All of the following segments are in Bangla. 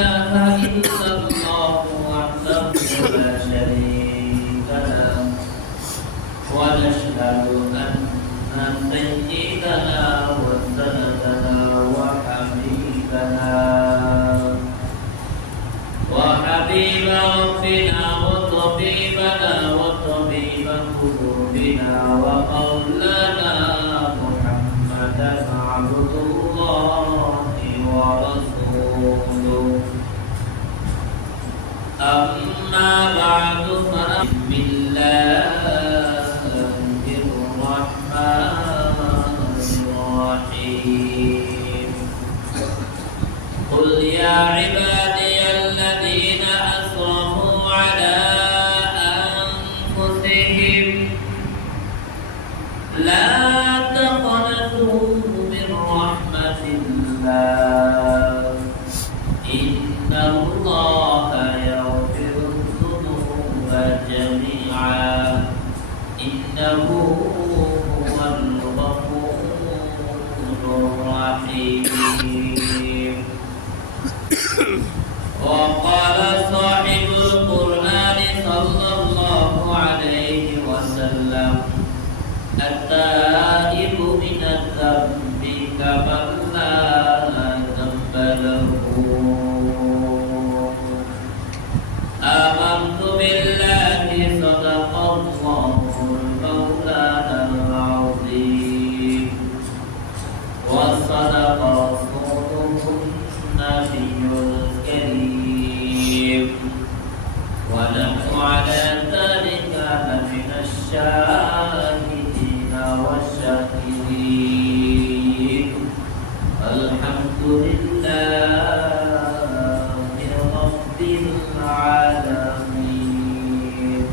إله إلا الله وحده لا شريك له ونشهد أن سيدنا وسندنا وحبيب ربنا وطبيبنا وطبيب قلوبنا ومولانا محمدا عبد الله ورسوله أما بعد فبسم الله الرحمن الرحيم قل يا عبادي الذين أسرفوا على أنفسهم لا تقنطوا من رحمة الله إن الله يغفر الذنوب جميعا إنه هو الغفور الرحيم وقال صاحب القرآن صلى الله عليه وسلم التائب من الذنب كمن لا ذنب له آمنت بالله صدق الله المولانا العظيم وصدق رسوله النبي الكريم ونحن على ذلك لمن الشاهدين والشاكرين الحمد لله رب العالمين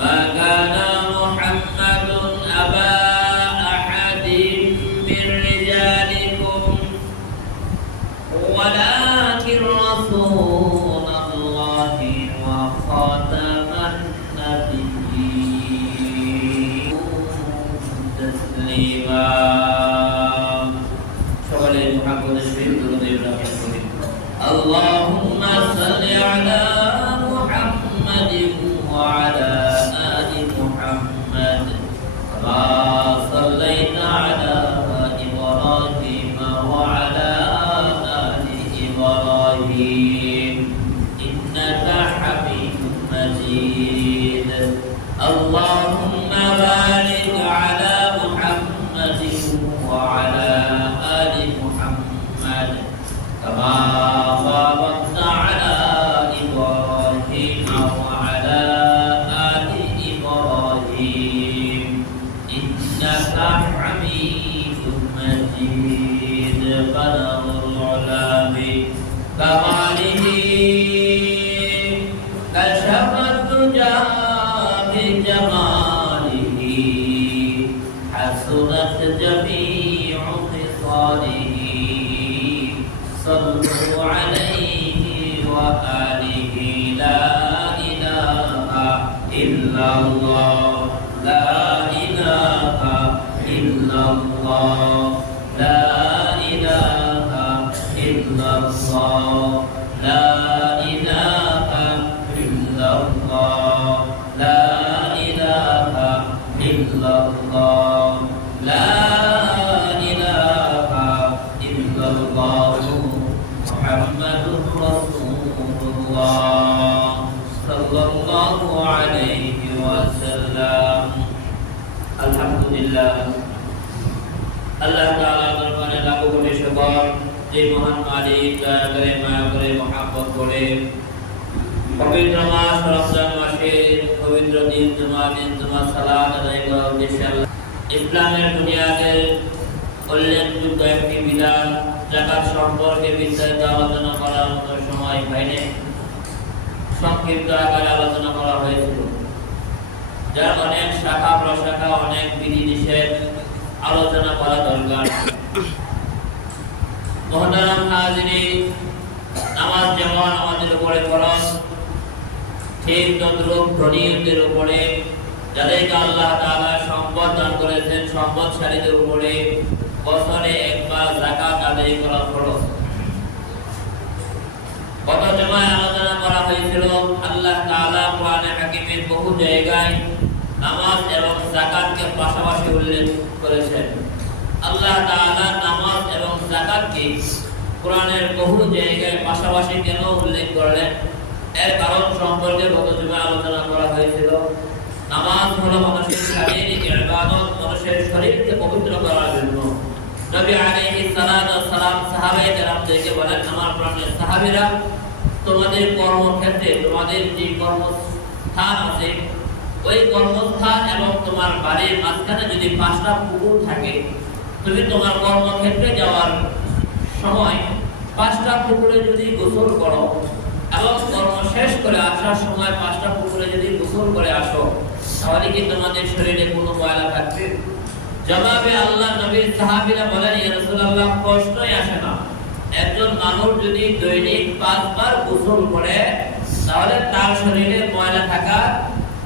ما كان محمد أبا أحد من رجالكم ولكن رسول الله وخاتم النبيين تسليما شغل محمد الشريف اللهم صل على محمد وعلى آل محمد كما صليت على إبراهيم وعلى آل إبراهيم إنك حميد مجيد اللهم بارك على محمد وعلى آل محمد كما باركت على إبراهيم وعلى آل إبراهيم إنك حميد مجيد بلغ العلا بكماله كشف الدجى بجماله حسنت جميع خصاله صلوا عليه وآله لا إله إلا الله لا إله إلا الله لا إله إلا الله لا إله إلا الله لا إله إلا الله لا إله إلا الله محمد رسول الله صلى الله عليه وسلم الحمد لله আল্লাহ তাআলা দরবারে লাখো কোটি শুকর যে মহান মালিক দয়া করে মায়া করে মহব্বত করে পবিত্র মাস রমজান মাসে পবিত্র দিন জুমা সালাত আদায় করার উদ্দেশ্যে ইসলামের বুনিয়াদে উল্লেখযোগ্য একটি বিধান যাকাত সম্পর্কে বিস্তারিত আলোচনা করার মতো সময় পাইনি সংক্ষিপ্ত আকারে আলোচনা করা হয়েছিল যার অনেক শাখা প্রশাখা অনেক বিধি নিষেধ আলোচনা করা দরকার মুহতারাম হাজিরিন নামাজ যেমন আমাদের উপরে ফরজ ঠিক তদ্রূপ ধনীদের উপরে যাদেরকে আল্লাহ তাআলা সম্পদ দান করেছেন সম্পদশালীদের উপরে বছরে একবার যাকাত আদায় করা ফরজ হয়েছিল আল্লাহ তাআলা কোরআনে হাকিমের বহু জায়গায় নামাজ এবং যাকাতকে পাশাপাশি উল্লেখ করেছেন। আল্লাহ তাআলা নামাজ এবং যাকাতকে কোরআনের বহু জায়গায় পাশাপাশি কেন উল্লেখ করলেন, এর কারণ সম্পর্কে গত জুমে আলোচনা করা হয়েছিল। নামাজ হলো মানুষের শারীরিক ইবাদত, মানুষের শরীরকে পবিত্র করার জন্য। নবী আলাইহিস সালাতু ওয়াস সালাম সাহাবায়ে কেরামদেরকে বলেন, আমার প্রাণের সাহাবীরা, তোমাদের কর্মক্ষেত্রে তোমাদের যে কর্মস্থান আছে, ওই কর্মস্থান এবং তোমার বাড়ির মাঝখানে যদি 5টা পুকুর থাকে, তুমি তোমার কর্মক্ষেত্রে যাওয়ার সময় 5টা পুকুরে যদি গোসল করো এবং কর্ম শেষ করে আসার সময় 5টা পুকুরে যদি গোসল করে আসো, তাহলে কি তোমাদের শরীরে কোনো ময়লা থাকবে? জবাবে আল্লাহ নবীর সাহাবীরা বলেন, ইয়া রাসূলুল্লাহ, প্রশ্নই আসে না। একজন মানুষ যদি দৈনিক 5 বার গোসল করে, তাহলে তার শরীরে ময়লা থাকার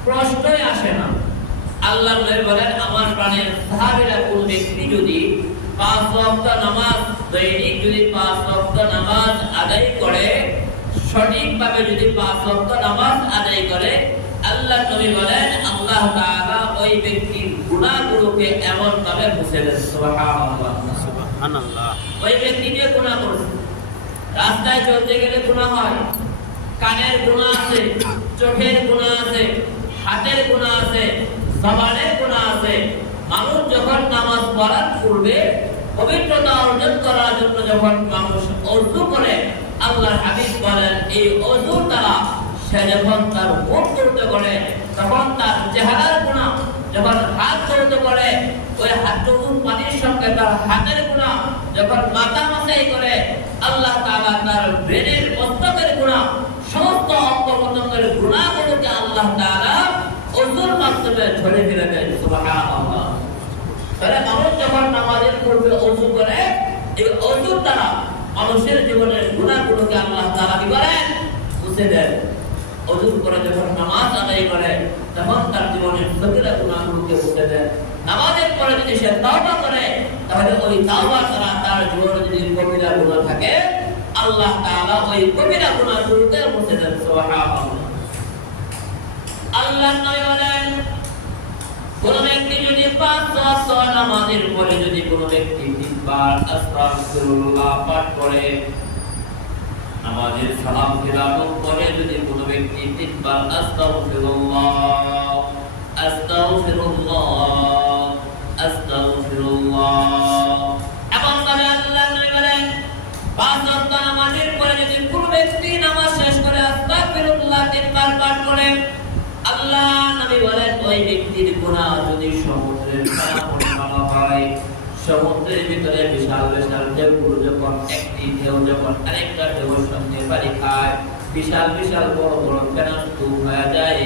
প্রশ্নই আসে না। আল্লাহ নবী বলেন, আমার প্রাণের সাহাবীরা, কোন ব্যক্তি যদি 5 ওয়াক্ত নামাজ দৈনিক যদি 5 ওয়াক্ত নামাজ আদায় করে, সঠিকভাবে যদি 5 ওয়াক্ত নামাজ আদায় করে, আল্লাহ নবী বলেন আল্লাহ তাআলা ওই ব্যক্তির গুনাহগুলোকে এমন ভাবে মুছে দেন। সুবহানাল্লাহ, সুবহানাল্লাহ। ওই ব্যক্তি যে গুনাহ করছে, রাস্তায় চলতে গেলে গুনাহ হয়, কানের গুনাহ আছে, চোখের গুনাহ আছে, হাতের গুনাহ আছে, জবানের গুনাহ আছে। মানুষ যখন নামাজ পড়ার পূর্বে পবিত্রতা অর্জন করার জন্য যখন মানুষ ওযু করে, আল্লাহর হাবিব বলেন, এই ওযুর দ্বারা সে যখন তার মুখ ধুতে করে, তখন তার চেহারার গুনাহ, যখন হাত ধুতে করে ওই হাতটুকুর পানির সঙ্গে তার হাতের গুনাহ, যখন মাথা মাথায় করে, আল্লাহ তাআলা তার ব্রেনের মস্তকের গুনাহ, সমস্ত অঙ্গ প্রত্যঙ্গের গুনাহগুলোকে আল্লাহ তাআলা ওযুর মাধ্যমে ঝরে ফেলে দেন। সুবহানাল্লাহ। তাহলে মানুষ যখন নামাজের পূর্বে ওযু করে, এই ওযুর দ্বারা মানুষের জীবনের গুনাহগুলোকে আল্লাহ তাআলা কি করেন? মুছে দেন। ওযু করে যখন নামাজ আদায় করে, তখন তার জীবনের সগীরা গুনাহগুলোকে মুছে দেন। নামাজের পরে যদি সে তাওবা করে, তাহলে ওই তাওবা দ্বারা তার জীবনে যদি কবিরা গুনাহ থাকে, আল্লাহ তাআলা ওই কবিরা গুনাহগুলোকে মুছে দেন। সুবহানাল্লাহ। আল্লাহ নবী বলেন, কোন ব্যক্তি যদি 5 ওয়াক্ত নামাজের পরে যদি কোন ব্যক্তি 3 বার আস্তাগফিরুল্লাহ পাঠ করে, নামাজের সালাম ফিরানোর পরে যদি কোন ব্যক্তি 3 বার আস্তাগফিরুল্লাহ আস্তাগফিরুল্লাহ আস্তাগফিরুল্লাহ, এবং তাহলে আল্লাহ নবী বলেন, 5 ওয়াক্ত নামাজের পরে যদি কোন ব্যক্তি নামাজ শেষ করে আস্তাগফিরুল্লাহ 3 বার পাঠ করে, আল্লাহ নবী বলেন, ওই ব্যক্তির গুনাহ যদি সমুদ্রের পরিমাণ হয়, সমুদ্রের ভিতরে বিশাল বিশাল ঢেউগুলো যখন একটি ঢেউ যখন আরেকটা ঢেউর সঙ্গে বাড়ি খায়, বিশাল বিশাল বড় বড় ফেনা স্তূপ হয়ে যায়,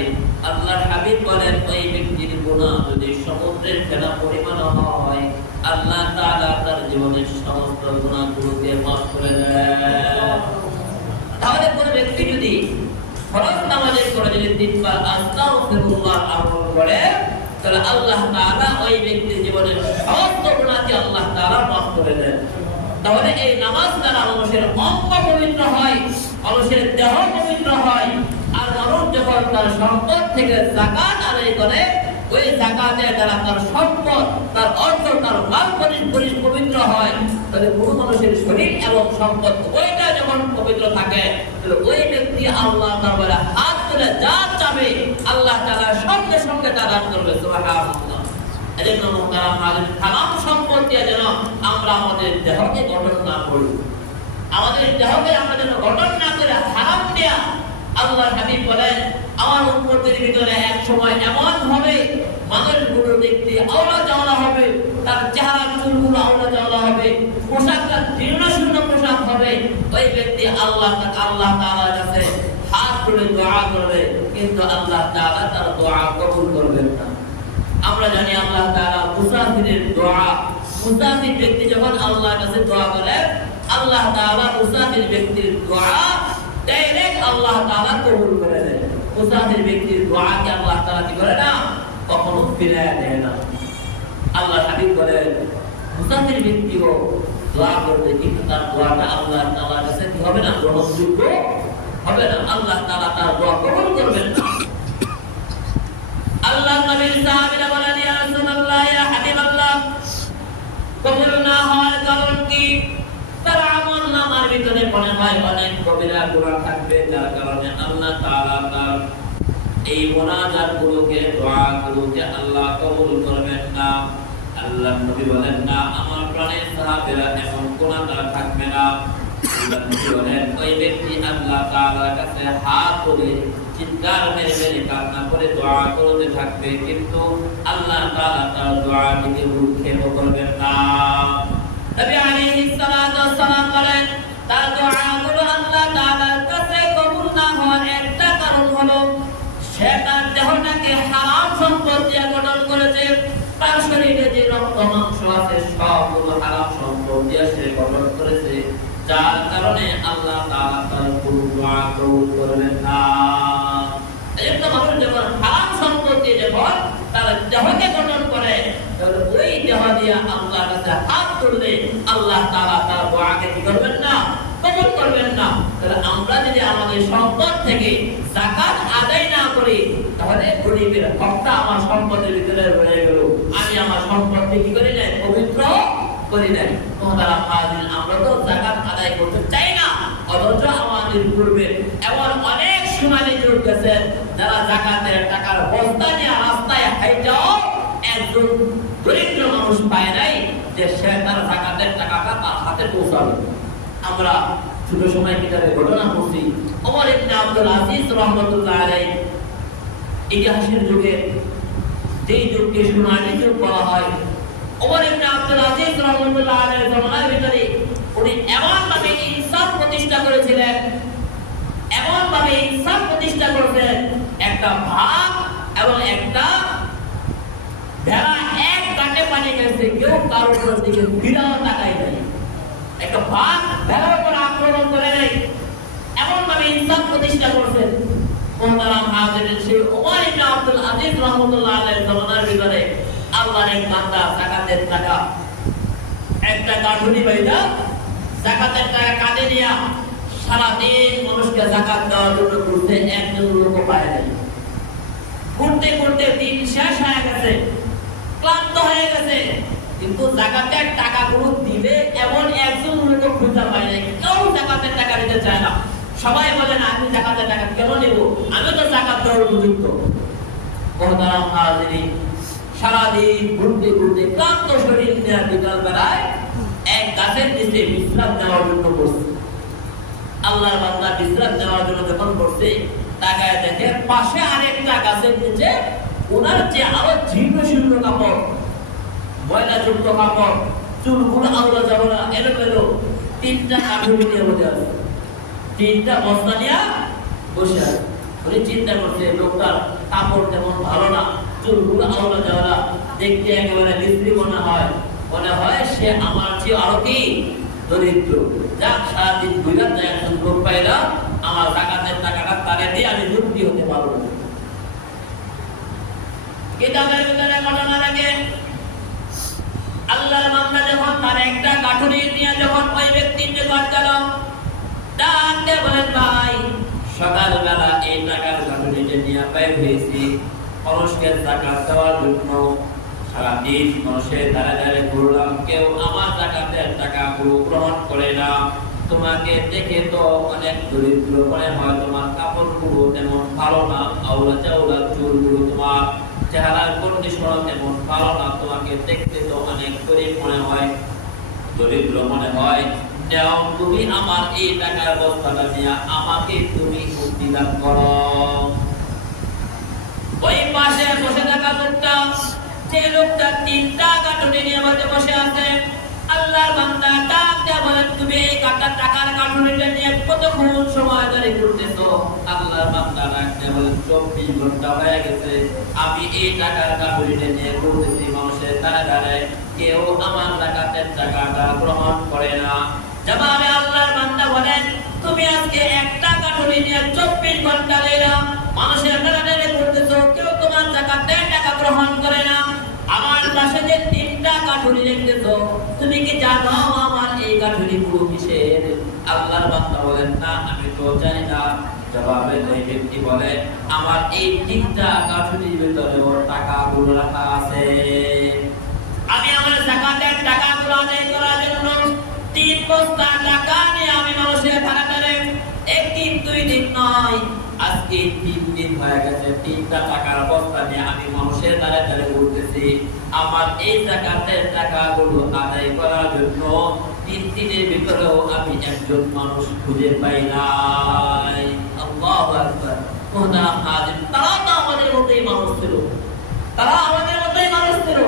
আল্লাহর হাবিব বলেন, ওই ব্যক্তির গুনাহ যদি সমুদ্রের ফেনা পরিমাণ হয়, আল্লাহ তাআলা তার জীবনের সমস্ত গুনাহগুলোকে মাফ করে দেন। তাহলে কোন ব্যক্তি যদি ফরজ নামাজের পরে যদি 3 বার আস্তাগফিরুল্লাহ আমল করে, তাহলে আল্লাহ তাআলা ওই ব্যক্তির জীবনের সমস্ত গুনাহকে আল্লাহ তাআলা মাফ করে দেন। তাহলে এই নামাজ দ্বারা মানুষের অঙ্গ পবিত্র হয়, মানুষের দেহ পবিত্র হয়। আর মানুষ যখন তার সম্পদ থেকে যাকাত আদায় করে, ওই যাকাতের দ্বারা তার সম্পদ, তার অর্থ, তার মাল পবিত্র হয়। তাহলে কোন মানুষের শরীর এবং সম্পদ ওইটা যখন পবিত্র থাকে, তাহলে ওই ব্যক্তি আল্লাহ দরবারে হাত তুলে যা চাবে, আল্লাহ তাআলা সঙ্গে সঙ্গে তা দান করবে। সুবহানাল্লাহ। এজন্য মুহতারাম হাজির, হারাম সম্পদ দিয়ে যেন আমরা আমাদের দেহকে গঠন না করি, আমাদের দেহকে আমরা যেন গঠন না করে হারাম দেয়া। আল্লাহর হাবিব বলেন, আমার উম্মতের ভিতরে এক সময় এমন হবে, মানুষগুলো দেখতে আওলা জাওলা হবে, তার চেহারার চুলগুলো আওলা জাওলা হবে, পোশাকটা জীর্ণশীর্ণ পোশাক হবে। ওই ব্যক্তি আল্লাহ তাআলার কাছে হাত তুলে দোয়া করবে, কিন্তু আল্লাহ তাআলা তার দোয়া কবুল করবেন না। আমরা জানি আল্লাহ তাআলা মুসাফিরের দোয়া, মুসাফির ব্যক্তি যখন আল্লাহর কাছে দোয়া করে, আল্লাহ তাআলা মুসাফির ব্যক্তির দোয়া ডাইরেক্ট আল্লাহ তাআলা কবুল করে দেন। মুসাফির ব্যক্তির দোয়াকে আল্লাহ তাআলা কি করে না, কখনো ফিরিয়ে দেয় না। আল্লাহর হাবিব বলেন, মুসাফির ব্যক্তিও দোয়া করবে, কিন্তু তার দোয়াটা আল্লাহ তাআলার কাছে কি হবে না, গ্রহণযোগ্য হবে না, আল্লাহ তাআলা তার দোয়া কবুল করবেন না। আল্লাহ নবীর সাহাবীরা বলেন, ইয়া রাসূলুল্লাহ, ইয়া হাবিবাল্লাহ, কবুল না হওয়ার কারণ কি? তার আমল নামার ভিতরে মনে হয় অনেক কবিরা গুনাহ থাকবে, যার কারণে আল্লাহ তাআলা তার এই মুনাজাত গুলোকে, দোয়া গুলোকে আল্লাহ কবুল করবেন না। আল্লাহ নবী বলেন, না, আমার প্রাণের সাহাবীরা এমন গুনাহগার থাকবে না। আল্লাহ নবী বলেন, ওই ব্যক্তি আল্লাহ তাআলার কাছে হাত তুলে চিৎকার মেরে মেরে কান্না করে দোয়া করতে থাকবে, কিন্তু আল্লাহ তাআলা তার দোয়াটিকে ভ্রূক্ষেপ করবেন না। নবী আলাইহিস সালাতু ওয়াস সালাম বলেন, তার দোয়াগুলো আল্লাহ তাআলার কাছে কবুল না হওয়ার একটা কারণ হলো সে তার দেহটাকে হারাম সম্পদ দিয়ে গঠন করেছে। তার শরীরে যে রক্ত মাংস আছে সবগুলো হারাম সম্পদ দিয়ে সে গঠন করেছে, যার কারণে আল্লাহ তাআলা তার দোয়া কবুল করবেন না। একটা মানুষ যখন হারাম সম্পদ দিয়ে যখন তার দেহকে গঠন করে, তাহলে ওই দেহ দিয়ে আল্লাহর কাছে হাত তুললে আল্লাহ তাআলা তার দোয়াকে কি করবেন না? কবুল করবেন না। তাহলে আমরা যদি আমাদের সম্পদ থেকে যাকাত আদায় না করি, তাহলে গরিবের হকটা আমার সম্পদের ভিতরে রয়ে গেল, আমি আমার সম্পদকে কি করি নাই? পবিত্র করি নাই। তোমরা হাজির, আমরা তো যাকাত আদায় করতে চাই না, অথচ আমাদের পূর্বে এমন অনেক সুনানি লোক গেছেন যারা যাকাতের টাকার বস্তা নিয়ে রাস্তায় হাইটাও একজন দরিদ্র মানুষ পায় নাই যে সে তার যাকাতের টাকাটা তার হাতে পৌঁছাবে। আমরা ছোট সময় কিতাবে ঘটনা পড়ছি, ওমর ইবনে আব্দুল আজিজ রাহমাতুল্লাহ আলাইহি ইতিহাসের যুগে, যেই যুগকে সুনানি যুগ বলা হয়, ওমর ইবনে আব্দুল আজিজ রাহমাতুল্লাহ আলাইহির জামানার ভিতরে উনি এমন ভাবে ইনসাফ প্রতিষ্ঠা করেছিলেন, এমন ভাবে ইনসাফ প্রতিষ্ঠা করেছেন, একটা ভাগ এবং একটা ভেড়া এক কাটে পানি গেছে, কেউ কারোর উপর দিকে ফিরাও তাকায় নাই, একটা ভাগ ভেড়ার উপর আক্রমণ করে নাই, এমন ভাবে ইনসাফ প্রতিষ্ঠা করেছেন। মোহতারাম হাজিরিন, সেই ওমর ইবনে আব্দুল আজিজ রাহমাতুল্লাহ আলাইহির জামানার ভিতরে আল্লাহর এক বান্দা যাকাতের টাকা একটা কাঠুরি বাইদা যাকাতের টাকা কাটে নিয়া সারা দিন মানুষকে যাকাত দেওয়ার জন্য ঘুরতে, একজন লোক পায় নাই। ঘুরতে ঘুরতে দিন শেষ হয়ে গেছে, ক্লান্ত হয়ে গেছে, কিন্তু যাকাতের টাকাগুলো দিলে এমন একজন লোক খুঁজে পায় নাই। কেউ যাকাতের টাকা দিতে চায় না, সবাই বলেন আমি যাকাতের টাকা কেন নেব, আমি তো যাকাত দেওয়ার উপযুক্ত। মোহতারাম হাজিরিন, সারাদিন ঘুরতে ঘুরতে ক্লান্ত শরীর নিয়ে বিকাল বেলায় এক গাছের নিচে বিশ্রাম নেওয়ার জন্য বসছে। আল্লাহর বান্দা বিশ্রাম নেওয়ার জন্য যখন বসছে, তাকায় দেখে পাশে আরেকটা গাছের নিচে ওনার যে আরো জীর্ণ শীর্ণ কাপড়, ময়লা যুক্ত কাপড়, চুলগুলো আউলা যাওয়া এলোমেলো, তিনটা কাঠুরি নিয়ে বসে আছে, তিনটা বস্তা নিয়ে বসে আছে। উনি চিন্তা করছে লোকটার কাপড় তেমন ভালো না, চুলগুলো আউলা যাওয়া, দেখতে একেবারে বিশ্রী মনে হয় সে আমার চেয়ে আরো কি দরিদ্র। যাক, সারাদিন ঘুরে একজন লোক পাইলাম, আমার যাকাতের টাকাটা তাকে দিয়ে আমি মুক্তি হতে পারবো। কিতাবের ভিতরে ঘটনা লাগে, আল্লাহর বান্দা যখন তার একটা কাঠুরি নিয়ে যখন ওই ব্যক্তির নিকট গেল, ডাকতে বলেন, ভাই, সকালবেলা এই টাকার কাঠুরিটা নিয়ে বের হয়েছি মানুষকে যাকাত দেওয়ার জন্য। সারাদিন মানুষের ধারে ধারে ঘুরলাম, কেউ আমার যাকাতের টাকাগুলো গ্রহণ করে না। তোমাকে দেখে তো অনেক দরিদ্র মনে হয়, তোমার কাপড়গুলো তেমন ভালো না, আউলা চাউলা চুলগুলো, তোমার চেহারার কন্ডিশন তেমন ভালো না, তোমাকে দেখতে তো অনেক গরিব মনে হয়, দরিদ্র মনে হয়। যাও, তুমি আমার এই টাকার বস্তাটা নিয়ে আমাকে তুমি মুক্তি দান করো। ওই পাশে বসে থাকা লোকটা, যে লোকটা তিনটা কাঠুরি নিয়ে বসে আছে, আল্লাহর বান্দা ডাক দেয়া বলেন, তুমি এই টাকার কাঠুরিটা নিয়ে কতক্ষণ সময় ধরে ঘুরতেছো? আল্লাহর বান্দা ডাক দেয়া বলেন, 24 ঘন্টা হয়ে গেছে আমি এই টাকার কাঠুরিটা নিয়ে ঘুরতেছি মানুষের ধারে ধারে, কেউ আমার যাকাতের টাকাটা গ্রহণ করে না। জবাবে আল্লাহর বান্দা বলেন, তুমি আজকে একটা কাঠুরি নিয়ে 24 ঘন্টা মানুষের ধারে ধারে ঘুরতেছো, কেউ তোমার যাকাতের টাকা গ্রহণ করে না। আমার পাশে যে তিনটা কাঠুরি দেখতেছো, তুমি কি জানো আমার এই কাঠুরি পুরো কিসের? আল্লাহর বান্দা বলেন, না আমি তো জানি না। জবাবে ওই ব্যক্তি বলে, আমার এই তিনটা কাঠুরির ভিতরে ওর টাকাগুলো রাখা আছে। আমি আমার যাকাতের টাকাগুলো আদায় করার জন্য 3 বস্তা টাকা নিয়ে আমি মানুষের ধারে একদিন 2 দিন নয়, আজকে 3 দিন হয়ে গেছে, 3টা টাকার বস্তা নিয়ে আমি মানুষের ধারে ঘুরতেছি। আমার এই যাকাতের টাকাগুলো আদায় করার জন্য 3 দিনের ভিতরেও আমি একজন মানুষ খুঁজে পাই নাই। আল্লাহু আকবার। খোদা হাজির, তারা তো আমাদের মতোই মানুষ ছিল, তারা আমাদের মতোই মানুষ ছিল।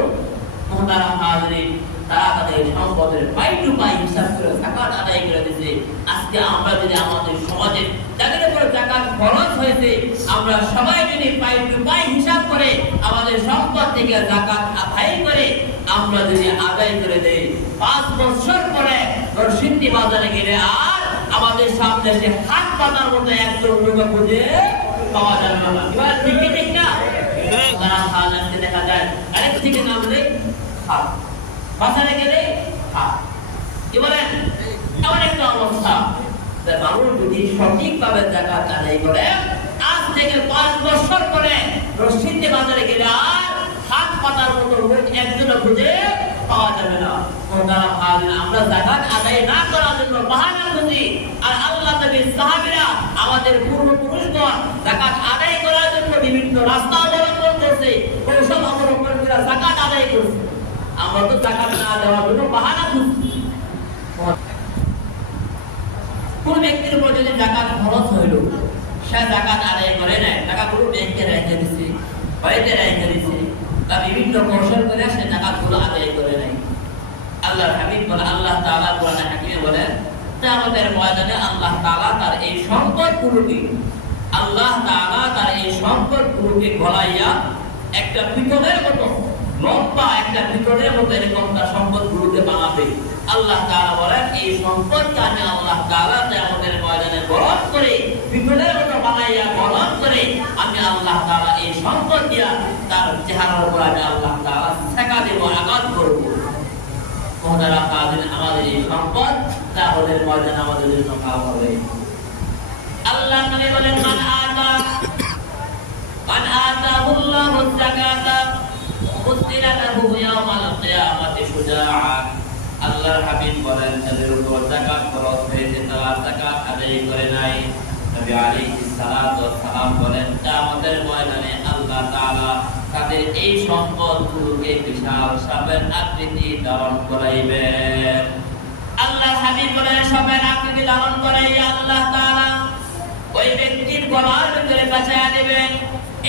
খোদারা হাজির, তারা তাদের সম্পদের পাই টু পাই হিসাব করে যাকাত আদায় করে দিয়েছে। আজকে আমরা যদি আমাদের সমাজে যাদের উপর যাকাত খরচ হয়েছে, আমরা সবাই যদি পাই টু পাই হিসাব করে আমাদের সম্পদ থেকে যাকাত আদায় করে আমরা যদি আদায় করে দেই, 5 বছর পরে নরসিংদী বাজারে গেলে আর আমাদের সামনে যে হাত পাতার মতো একজন লোক খুঁজে পাওয়া যাবে না। এবার ঠিক ঠিক না? তারা হাজারকে দেখা যায় আরেক থেকে নামলে হাত, বাজারে গেলে হাত। কি বলেন? এমন একটা অবস্থা। মানুষ যদি সঠিকভাবে যাকাত আদায় করে, আজ থেকে 5 বছর পরে নরসিংদী বাজারে গেলে আর হাত পাতার মতো লোক একজনও খুঁজে পাওয়া যাবে না। আমরা যাকাত আদায় না করার জন্য বাহানা খুঁজি, আর আল্লাহ নবীর সাহাবীরা আমাদের পূর্বপুরুষগণ যাকাত আদায় করার জন্য বিভিন্ন রাস্তা অবলম্বন করছে, কৌশল অবলম্বন করে যাকাত আদায় করছে। আমরা তো যাকাত না দেওয়ার জন্য বাহানা খুঁজছি। কোন ব্যক্তির উপর যদি যাকাত খরচ হইল, সে যাকাত আদায় করে নাই, টাকাগুলো ব্যাংকে রেখে দিছে, বাড়িতে রেখে দিছে, বা বিভিন্ন কৌশল করে সে যাকাতগুলো আদায় করে নাই। আল্লাহর হাবিব বলে, আল্লাহ তাআলা কোরআনে হাকিমে বলেন, কিয়ামতের ময়দানে আল্লাহ তাআলা তার এই সম্পদগুলোকে গলাইয়া একটা পিতলের মতো, লম্বা একটা পিতলের মতো এরকম তার সম্পদগুলোকে বানাবে। আল্লাহ তাআলা বলেন, এই সম্পদকে আমি আল্লাহ তাআলা কিয়ামতের ময়দানে গরম করে পিতলের মতো বানাইয়া গরম করে আমি আল্লাহ তাআলা এই সম্পদ দিয়া তার চেহারার উপর আমি আল্লাহ তাআলা ছেকা দেব, আঘাত করব। খোদারা কাদিন, আমাদের এই সম্পদ কিয়ামতের ময়দানে আমাদের জন্য কাজ হবে। আল্লাহ নবী বলেন, মান আতাহুল্লাহু যাকাতা উসিলা লাহু ইয়াওমাল কিয়ামাতি শুজাআ। আল্লাহর হাবিব বলেন, যাদের উপর যাকাত খরচ হয়েছে তারা যাকাত আদায় করে নাই, নবী আলাইহিস সালাতু ওয়াস সালাম বলেন, কিয়ামতের ময়দানে আল্লাহ তাআলা তাদের এই সম্পদগুলোকে বিশাল সাপের আকৃতি ধারণ করাইবেন। আল্লাহর হাবিব বলেন, সাপের আকৃতি ধারণ করাইয়া আল্লাহ তাআলা ওই ব্যক্তির গলার ভিতরে বাঁচায়া দেবেন।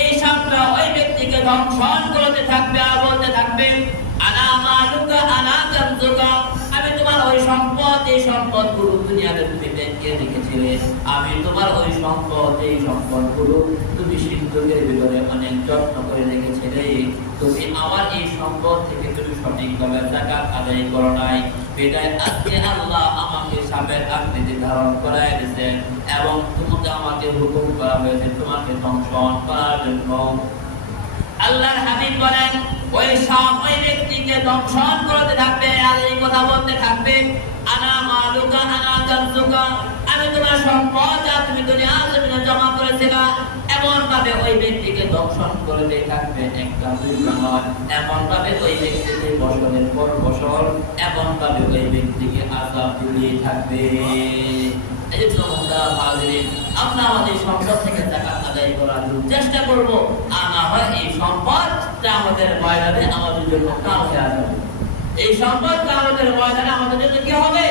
এই সাপটা ওই ব্যক্তিকে দংশন করতে থাকবে, আর বলতে থাকবে, আনা মালুকা আনা কানজুকা, আমি তোমার ওই সম্পদ, এই সম্পদগুলো দুনিয়াতে তুমি ব্যাংকে রেখেছিলে, আমি তোমার ওই সম্পদ, এই সম্পদগুলো তুমি সিন্ধুকের ভিতরে অনেক যত্ন করে রেখেছিলে, তুমি আমার এই সম্পদ থেকে তুমি সঠিকভাবে যাকাত আদায় করো নাই, বিদায় আজকে আল্লাহ আমাকে সাপের আকৃতি ধারণ করায় দিয়েছেন এবং তোমাকে আমাকে হুকুম করা হয়েছে তোমাকে দংশন করার জন্য। আল্লাহর হাবিব বলেন, ওই সাপ ওই ব্যক্তিকে দংশন করতে থাকবে আর এই কথা বলতে থাকবে, আনা মালুকা আনা কানজুকা, আমি তোমার সম্পদ যা তুমি দুনিয়ার জমিনে জমা করেছিলা। এমন ভাবে ওই ব্যক্তিকে দংশন করতে থাকবে, একটা দুইটা নয়, এমন ভাবে ওই ব্যক্তিকে বছরের পর বছর এমন ভাবে ওই ব্যক্তিকে আযাব দিয়ে থাকবে। এই যে আমরা আমাদের সম্পদ থেকে যাকাত আদায় করার চেষ্টা করব, আর না হয় এই সম্পদটা আমাদের ময়দানে আমাদের জন্য কাল হয়ে যাবে। এই সম্পদটা আমাদের ময়দানে আমাদের জন্য কি হবে?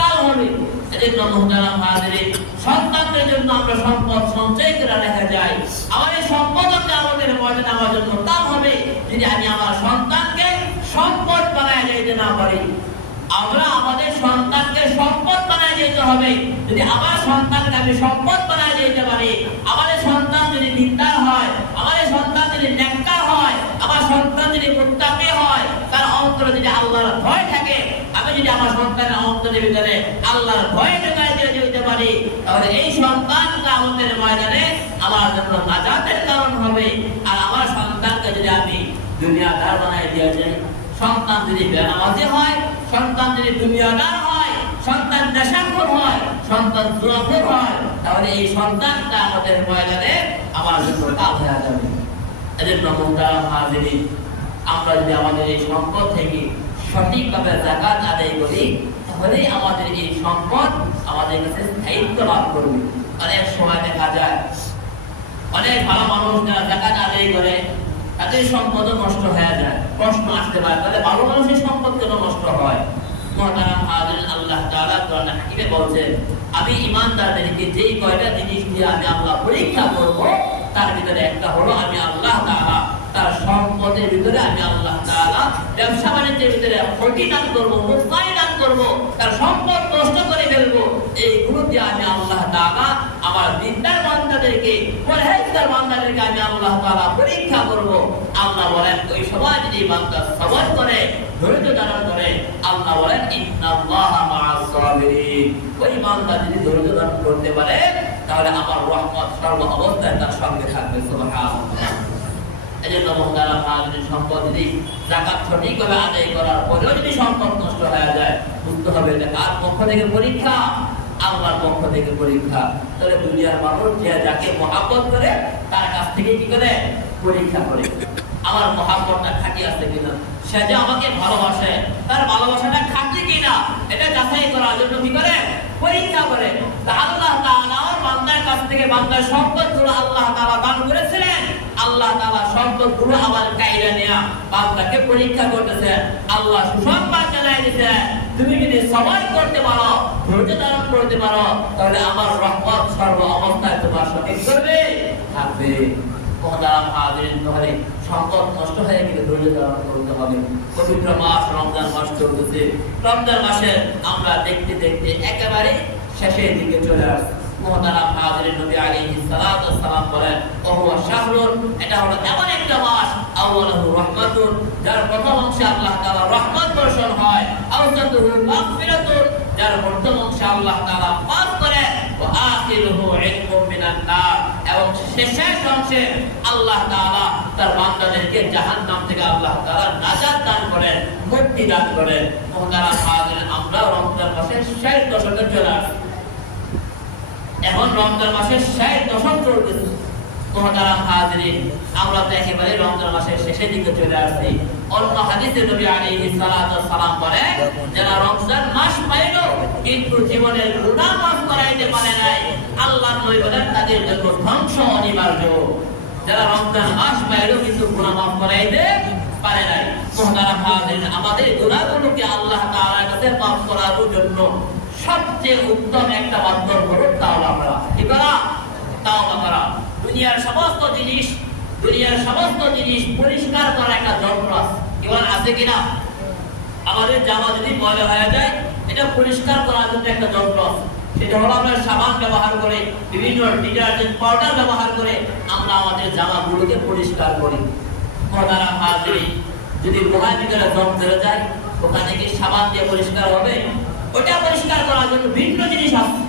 কাল হবে। এজন্য মুহতারাম হাজিরিন, সন্তানদের জন্য আমরা সম্পদ সঞ্চয় করে রাখা যায়। আমার এই সম্পদটা আমাদের ময়দানে আমার জন্য কাল হবে যদি আমি আমার সন্তানকে সম্পদ বানায় যাইতে না পারি। আমরা আমাদের সন্তানকে সম্পদ বানায় যেতে হবে। যদি আমার সন্তানকে আমি সম্পদ বানায় যেতে পারি, আমার সন্তান যদি দিনদার হয়, আমার সন্তান যদি নেককার হয়, আমার সন্তান যদি মুত্তাকি হয়, তার অন্তরে যদি আল্লাহর ভয় থাকে, আমি যদি আমার সন্তানের অন্তরের ভিতরে আল্লাহর ভয় ঢুকাই দিয়ে যেতে পারি, তাহলে এই সন্তানটা আমাদের ময়দানে আমার জন্য নাজাতের কারণ হবে। আর আমার সন্তানকে যদি আমি দুনিয়াদার বানায় দেওয়া যায়। সন্তান যদি বেনামাজি হয়, সন্তান যদি দুনিয়াদার হয়, সন্তান নেশাখোর হয়, সন্তান জুয়াখোর হয়, তাহলে এই সন্তানটা আমাদের ময়দানে আমার জন্য কাল হয়ে যাবে। এজন্য মুহতারাম হাজিরিন, আমরা যদি আমাদের এই সম্পদ থেকে সঠিকভাবে যাকাত আদায় করি, তাহলে আমাদের এই সম্পদ আমাদের কাছে স্থায়িত্ব লাভ করবে। অনেক সময় দেখা যায় অনেক ভালো মানুষ যারা যাকাত আদায় করে তাদের সম্পদ নষ্ট হয়ে যায়। প্রশ্ন আসতে পারে, তাহলে ভালো মানুষের সম্পদ কেন নষ্ট হয়? মুহতারাম হাজিরিন, আল্লাহ তাআলা কোরআন হাকিমে বলেছেন, আমি ঈমানদারদেরকে যেই কয়টা জিনিস দিয়ে আমি আল্লাহ পরীক্ষা করব, তার ভিতরে একটা হলো আমি আল্লাহ তাআলা তার সম্পদের ভিতরে আমি আল্লাহ তাআলা ব্যবসা বাণিজ্যের ভিতরে ক্ষতি দান করবো, নুকসান দান করবো, তার সম্পদ নষ্ট করে ফেলবো। এইগুলো দিয়ে আমি আল্লাহ তাআলা আমার দিনদার বান্দাদেরকে, পরহেজগার বান্দাদেরকে আমি আল্লাহ তাআলা পরীক্ষা করব। আল্লাহ বলেন ওই সময় যদি বান্দা সবর করে, ধৈর্য ধারণ করে, আল্লাহ বলেন ইন্নাল্লাহা মা'আস সাবিরিন, ওই বান্দা যদি ধৈর্য ধারণ করতে পারে তাহলে আমার রহমত সর্ব অবস্থায় তার সঙ্গে থাকবে। সুবহানাল্লাহ। এজন্য মুহতারাম হাজিরিন, সম্পদ যদি যাকাত সঠিকভাবে আদায় করার পরেও যদি সম্পদ নষ্ট হয়ে যায়, বুঝতে হবে যে কার পক্ষ থেকে পরীক্ষা? আল্লাহর পক্ষ থেকে পরীক্ষা। তাহলে দুনিয়ার মানুষ যে যাকে মহব্বত করে তার কাছ থেকে কি করে পরীক্ষা করে, আমার মহব্বতটা খাঁটি আছে কিনা, সে যে আমাকে ভালোবাসে তার ভালোবাসাটা খাঁটি কিনা, এটা যাচাই করার জন্য কি করে পরীক্ষা করে। আল্লাহ তাআলা বান্দার কাছ থেকে বান্দার সম্পদগুলো আল্লাহ তাআলা দান করেছিলেন, আল্লাহ তাআলা সম্পদগুলো আবার কায়দা নেয়া বান্দাকে পরীক্ষা করতেছে। আল্লাহ সুসংবাদ জানাই দিতে, তুমি যদি সবর করতে পারো, ধৈর্য ধারণ করতে পারো, তাহলে আমার রহমত সর্ব অবস্থায় তোমার সঙ্গে করবে থাকবে। মুহতারাম হাজিরিন, তাহলে সম্পদ নষ্ট হয়ে গেলে ধৈর্য ধারণ করতে হবে। পবিত্র মাস রমজান মাস চলতেছে, রমজান মাসে আমরা দেখতে দেখতে একেবারে শেষের দিকে চলে আসছি। মুহতারাম হাজিরিন, নবী আলাইহিস সালাতু ওয়াস সালাম বলেন, ওহুয়া শাহরুন, এটা হলো এমন একটা মাস, আউয়ালুহু রাহমাতুন, যার প্রথম অংশে আল্লাহ তাআলা রহমত বর্ষণ হয়, আওসাতুহু মাগফিরাতুন, যার মধ্যম অংশে আল্লাহ তাআলা মাফ করেন, ওয়া আখিরুহু ইতকুম মিনান নার, এবং শেষ অংশে আল্লাহ তাআলা তার বান্দাদেরকে জাহান্নাম থেকে আল্লাহ তাআলা নাজাত দান করেন, মুক্তি দান করেন। মুহতারাম হাজিরিন, আমরা রমজান মাসের শেষ দশকে চলে আসছি। এখন রমজান মাসের শেষ দশক চলতেছে। মুহতারাম হাজিরিন, আমরা তো একেবারে রমজান মাসের শেষের দিকে চলে আসছি। অন্য হাদিসে নবী আলাইহিস সালাতু ওয়াস সালাম বলেন, যারা রমজান মাস পাইল কিন্তু জীবনের গুনাহ মাফ করাইতে পারে নাই, আল্লাহর নবী বলেন তাদের জন্য ধ্বংস অনিবার্য। যারা রমজান মাস পাইল কিন্তু গুনাহ মাফ করাইতে পারে নাই। মুহতারাম হাজিরিন, আমাদের গুনাহগুলোকে আল্লাহ তাআলার কাছে মাফ করার জন্য সবচেয়ে উত্তম একটা মাধ্যম হলো তাওবা করা। কি করা? তাওবা করা। দুনিয়ার সমস্ত জিনিস পরিষ্কার করা একটা যন্ত্র আছে, এবার আছে কিনা? আমাদের জামা যদি ময়লা হয়ে যায়, এটা পরিষ্কার করার জন্য একটা যন্ত্র আছে। সেটা হলো আমরা সাবান ব্যবহার করে, বিভিন্ন ডিটারজেন্ট পাউডার ব্যবহার করে আমরা আমাদের জামাগুলোকে পরিষ্কার করি। মুহতারাম হাজিরিন, যদি লোহার ভিতরে জং ধরে যায়, ওখানে কি সাবান দিয়ে পরিষ্কার হবে? ওটা পরিষ্কার করার জন্য ভিন্ন জিনিস আছে।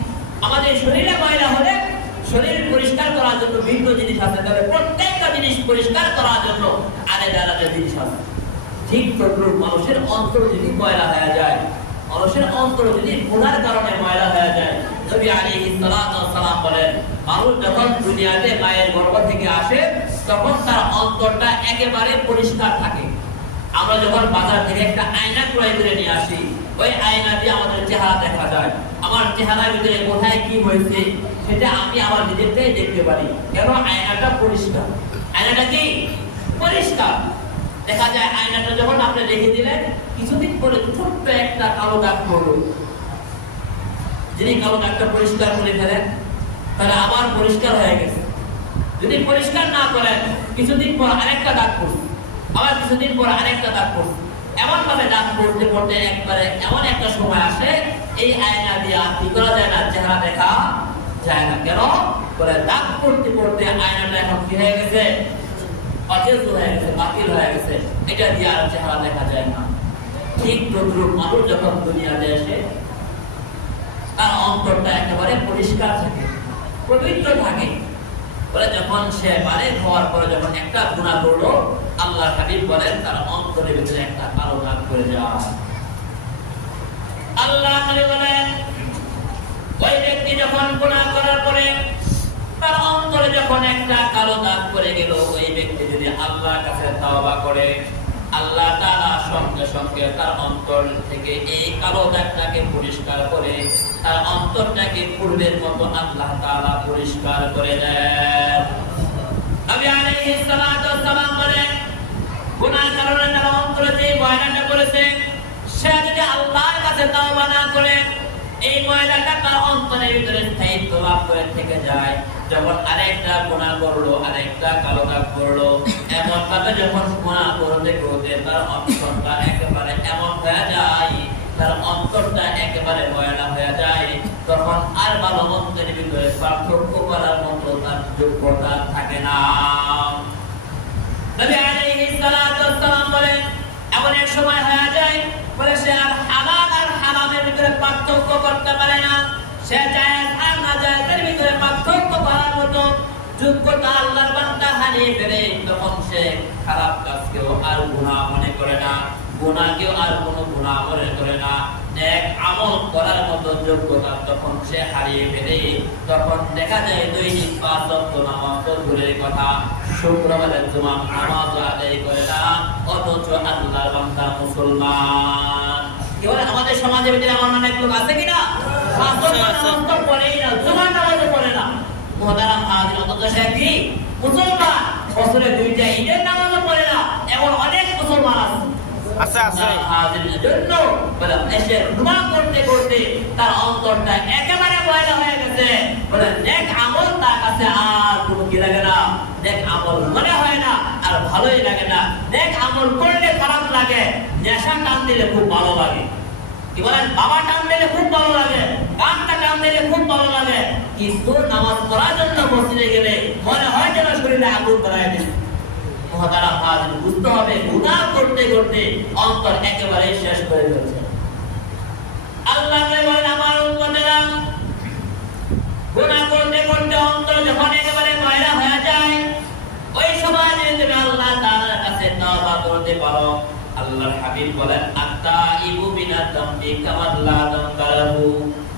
আমাদের শরীরে ময়লা হলে শরীর পরিষ্কার করার জন্য ভিন্ন জিনিস আছে, তবে প্রত্যেকটা জিনিস পরিষ্কার করার জন্য আলাদা আলাদা জিনিস আছে। ঠিক তদ্রূপ মানুষের অন্তর যদি ময়লা হয়ে যায়, মানুষের অন্তর যদি গুনার কারণে ময়লা হয়ে যায়, নবী আলাইহিস সালাতু ওয়াস সালাম বলেন, মানুষ যখন দুনিয়াতে মায়ের গর্ভ থেকে আসে তখন তার অন্তরটা একেবারে পরিষ্কার থাকে। আমরা যখন বাজার থেকে একটা আয়না ক্রয় করে নিয়ে আসি, ওই আয়না দিয়ে আমাদের চেহারা দেখা যায়। আমার চেহারার ভিতরে কোথায় কি হয়েছে সেটা আমি আমার নিজেরটাই দেখতে পারি, কেন? আয়নাটা পরিষ্কার। আয়নাটা কি পরিষ্কার দেখা যায়। আয়নাটা যখন আপনি রেখে দিলেন, কিছুদিন পরে ছোট্ট একটা কালো দাগ পড়লো। যিনি কালো দাগটা পরিষ্কার করে ফেলেন, তাহলে আবার পরিষ্কার হয়ে গেছে। যদি পরিষ্কার না করেন, কিছুদিন পর আরেকটা দাগ পড়ছে, আবার কিছুদিন পর আরেকটা দাগ পড়ছে। এমন ভাবে দাগ পড়তে পড়তে একবারে এমন একটা সময় আসে, এই আয়না দিয়ে কি করা যায় না, চেহারা দেখা যায় না। কেন? বলে দাগ পড়তে পড়তে আয়নাটা এখন কি হয়ে গেছে, অচেতন হয়ে গেছে, বাতিল হয়ে গেছে, এটা দিয়ে আর চেহারা দেখা যায় না। ঠিক তদ্রূপ মানুষ যখন দুনিয়াতে আসে, তার অন্তরটা একেবারে পরিষ্কার থাকে, পবিত্র থাকে। বলে যখন সে বারে হওয়ার পরে যখন একটা গুনাহ করলো, আল্লাহ হাবিব বলেন তার অন্তরের ভিতরে একটা কালো দাগ পড়ে যায়। আল্লাহ নবী বলেন ওই ব্যক্তি যখন গুনাহ করার পরে তার অন্তরে যখন একটা কালো দাগ পড়ে গেল, ওই ব্যক্তি যদি আল্লাহর কাছে তাওবা করে, আল্লাহ তাআলা সঙ্গে সঙ্গে তার অন্তর থেকে এই কালো দাগটাকে পরিষ্কার করে তার অন্তরটাকে পূর্বের মতো আল্লাহ তাআলা পরিষ্কার করে দেন। নবী আলাইহিস সালাতু ওয়াস সালাম বলেন গুনাহর কারণে তার অন্তরে যে ময়লাটা পড়েছে, সে যদি আল্লাহর কাছে তাওবা না করে এই ময়লাটা তার অন্তরের ভিতরে স্থায়িত্ব লাভ করে থেকে যায়। যখন আরেকটা গুনাহ করলো, আরেকটা কালো দাগ করলো, এমন ভাবে যখন গুনাহ করতে করতে তার অন্তরটা একেবারে এমন হয়ে যায়, তার অন্তরটা একেবারে ময়লা হয়ে যায়, তখন আর ভালো মন্দের ভিতরে পার্থক্য করার মতো তার যোগ্যতা থাকে না। নবী আলাইহিস সালাতু ওয়াস সালাম বলেন এমন এক সময় হয়ে যায় বলে সে আর হালাল আর হারামের ভিতরে পার্থক্য করতে পারে না, সে জায়েজ আর নাজায়েজের ভিতরে পার্থক্য করার মতো যোগ্যতা আল্লাহর বান্দা হারিয়ে ফেলে। তখন সে খারাপ কাজকেও আর গুনাহ মনে করে না, গুনাহকেও আর কোনো গুনাহ মনে করে না, নেক আমল করার মতো যোগ্যতা তখন সে হারিয়ে ফেলে। তখন দেখা যায় দৈনিক ৫ ওয়াক্ত নামাজ তো দূরের কথা, শুক্রবারের জুমার নামাজ আদায় করে না, অথচ আল্লাহর বান্দা মুসলমান। কি বলে আমাদের সমাজের ভিতরে এমন অনেক লোক আছে কিনা? পড়েই না, জুমার নামাজও পড়ে না। মুহতারাম হাজির, অথচ সে কি মুসলমান, বছরে ২টা ঈদের নামাজও পড়ে না, এমন অনেক মুসলমান আছে। হাজিরের জন্য বলে এসে গুনাহ করতে করতে তার অন্তরটা একেবারে ময়লা হয়ে গেছে। বলে নেক আমল তার কাছে আর কোনো কি লাগে না, নেক আমল মনে হয় না, আর ভালোই লাগে না। নেক আমল করলে খারাপ লাগে, নেশা টান দিলে খুব ভালো লাগে। কি বলেন, বাবা টান দিলে খুব ভালো লাগে, গানটা টান দিলে খুব ভালো লাগে, কিন্তু নামাজ পড়ার জন্য মসজিদে গেলে মনে হয় যেন শরীরে আগুন ধরায় দিচ্ছে। মুহতারাম হাজির, বুঝতে হবে গুনাহ করতে করতে অন্তর একেবারে শেষ করে ফেলছে। আল্লাহ বলেন আমার উম্মতেরা গুনাহ করতে করতে অন্তর যখন একেবারে ময়লা হয়ে যায়, ওই সময় যদি তুমি আল্লাহ তাআলার কাছে তওবা করতে পারো, আল্লাহর হাবিব বলেন আত-তাইবু মিনাদ যামবি কামান লা যামবা লাহু।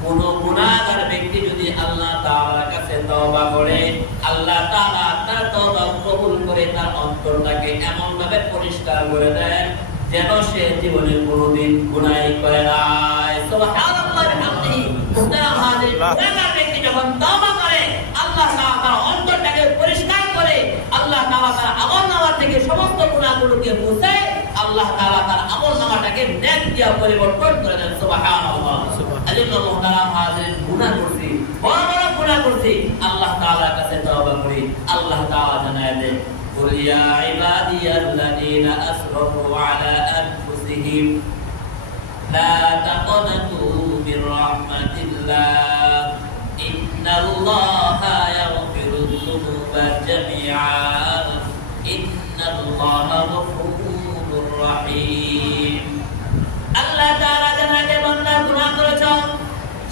কোন গুনাহগার ব্যক্তি যদি আল্লাহ তাআলার কাছে তওবা করে, আল্লাহ তাআলা তার তওবা কবুল করে তার অন্তরটাকে এমন ভাবে পরিষ্কার করে দেন যেন সে জীবনে কোনোদিন গুনাহ করে নাই। সুবহানাল্লাহ বিহামদিহি। মুহতারাম হাজির, গুনাহগার ব্যক্তি যখন তওবা করে, আল্লাহ তাআলা তার অন্তরটাকে পরিষ্কার করে, আল্লাহ তাআলা তার আমলনামা থেকে সমস্ত গুনাহগুলোকে মুছে আল্লাহ তাআলা তার আমলনামাটাকে নেক দিয়ে পরিবর্তন করে দেন। সুবহানাল্লাহ। আল্লাহ মুহতারাম হাজির, গুনাহ করছি, বড় বড় গুনাহ করছি, আল্লাহ তাআলার কাছে তওবা করি। আল্লাহ তাআলা জানায় দেন কুল ইয়া ইবাদিয়াল্লাযীনা আসরাফু আলা আনফুসিহিম লা তাকনাতু মির রাহমাতিল্লাহ ইন্নাল্লাহা ইয়াগফিরুয যুনুবা জামিআ ইন্নাল্লাহা গফুরুর রহিম। আল্লাহ তাআলা জানাতে বান্দা গুনাহ করেছো,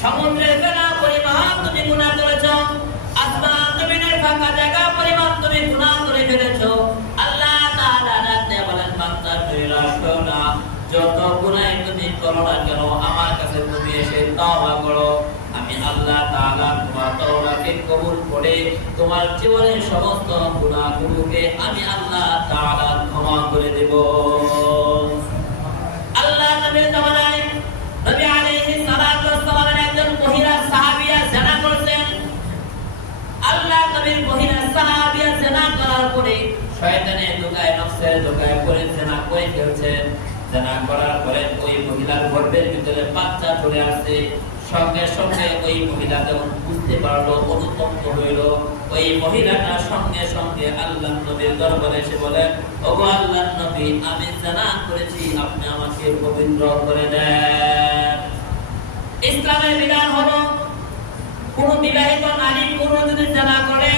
সমুদ্রের ফেনা পরিমাণ তুমি গুনাহ করেছো, আসমান জমিনের ফাঁকা জায়গা পরিমাণ তুমি গুনাহ করে ফেলেছো। আল্লাহ তাআলা জানাতে বলেন বান্দা তুই রাখো না, যত গুনাহ তুমি করো না কেন আমার কাছে তুমি এসে তওবা করো, আমি আল্লাহ তাআলা তোমার তওবাকে কবুল করে তোমার জীবনের সমস্ত গুনাহগুলোকে আমি আল্লাহ তাআলা ক্ষমা করে দেব। আল্লাহ নবীর জামানায় নবী আলাইহিস সালাতু ওয়াস সালামের একজন মহিলা সাহাবিয়া জিনা করেছেন। আল্লাহ নবীর মহিলা সাহাবিয়া জিনা করার পরে শয়তানের ধোঁকায়, নফসের ধোঁকায় পড়ে জিনা করে ফেলছেন। জিনা করার পরে ওই মহিলার গর্ভের ভিতরে বাচ্চা চলে আসছে। সঙ্গে সঙ্গে ওই মহিলা যখন বুঝতে পারলো, অনুতপ্ত হইল, ওই মহিলাটা সঙ্গে সঙ্গে আল্লাহ নবীর দরবারে এসে বলেন ওগো আল্লাহর নবী, আমি জিনা করেছি, আপনি আমাকে পবিত্র করে দেন। ইসলামের বিধান হলো কোন বিবাহিত নারী পুরুষ যদি জিনা করে,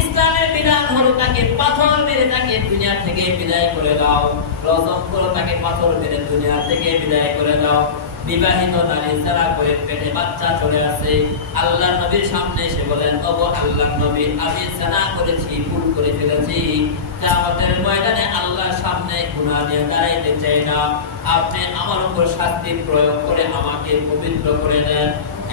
ইসলামের বিধান হলো তাকে পাথর মেরে তাকে দুনিয়া থেকে বিদায় করে দাও, রজম করে তাকে পাথর মেরে দুনিয়া থেকে বিদায় করে দাও। বিবাহিত নারী যারা করে পেটে বাচ্চা চলে আসে, আল্লাহর নবীর সামনে এসে বলেন, ওগো আল্লাহর নবী, আমি জিনা করেছি, ভুল করে ফেলেছি, কিয়ামতের ময়দানে আল্লাহর সামনে গুনাহ নিয়ে দাঁড়াইতে চাই না, আপনি আমার উপর শাস্তি প্রয়োগ করে আমাকে পবিত্র করে দেন।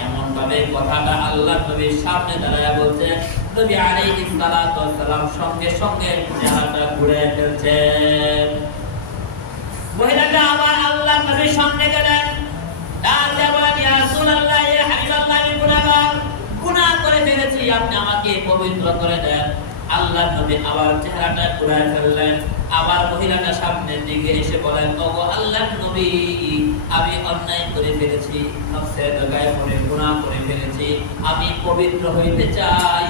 এমন ভাবে কথাটা আল্লাহর নবীর সামনে দাঁড়ায় বলছেন, নবী আলাইহিস সালাতু ওয়াস সালাম সঙ্গে সঙ্গে চেহারাটা ঘুরে ফেলছেন। মহিলাটা আবার আল্লাহর নবীর সামনে গেলেন, ডাকতে বলেন, ইয়া রাসূলুল্লাহ, ইয়া হাবিবাল্লাহ, আমি গুনাহ করে ফেলেছি, আপনি আমাকে পবিত্র করে দেন। আল্লাহর নবী আবার চেহারাটা ঘুরে ফেললেন, আবার মহিলাটা সামনের দিকে এসে বলেন, ওগো আল্লাহর নবী, আমি অন্যায় করে ফেলেছি, নফসের জায়গায় পড়ে গুনাহ করে ফেলেছি, আমি পবিত্র হইতে চাই,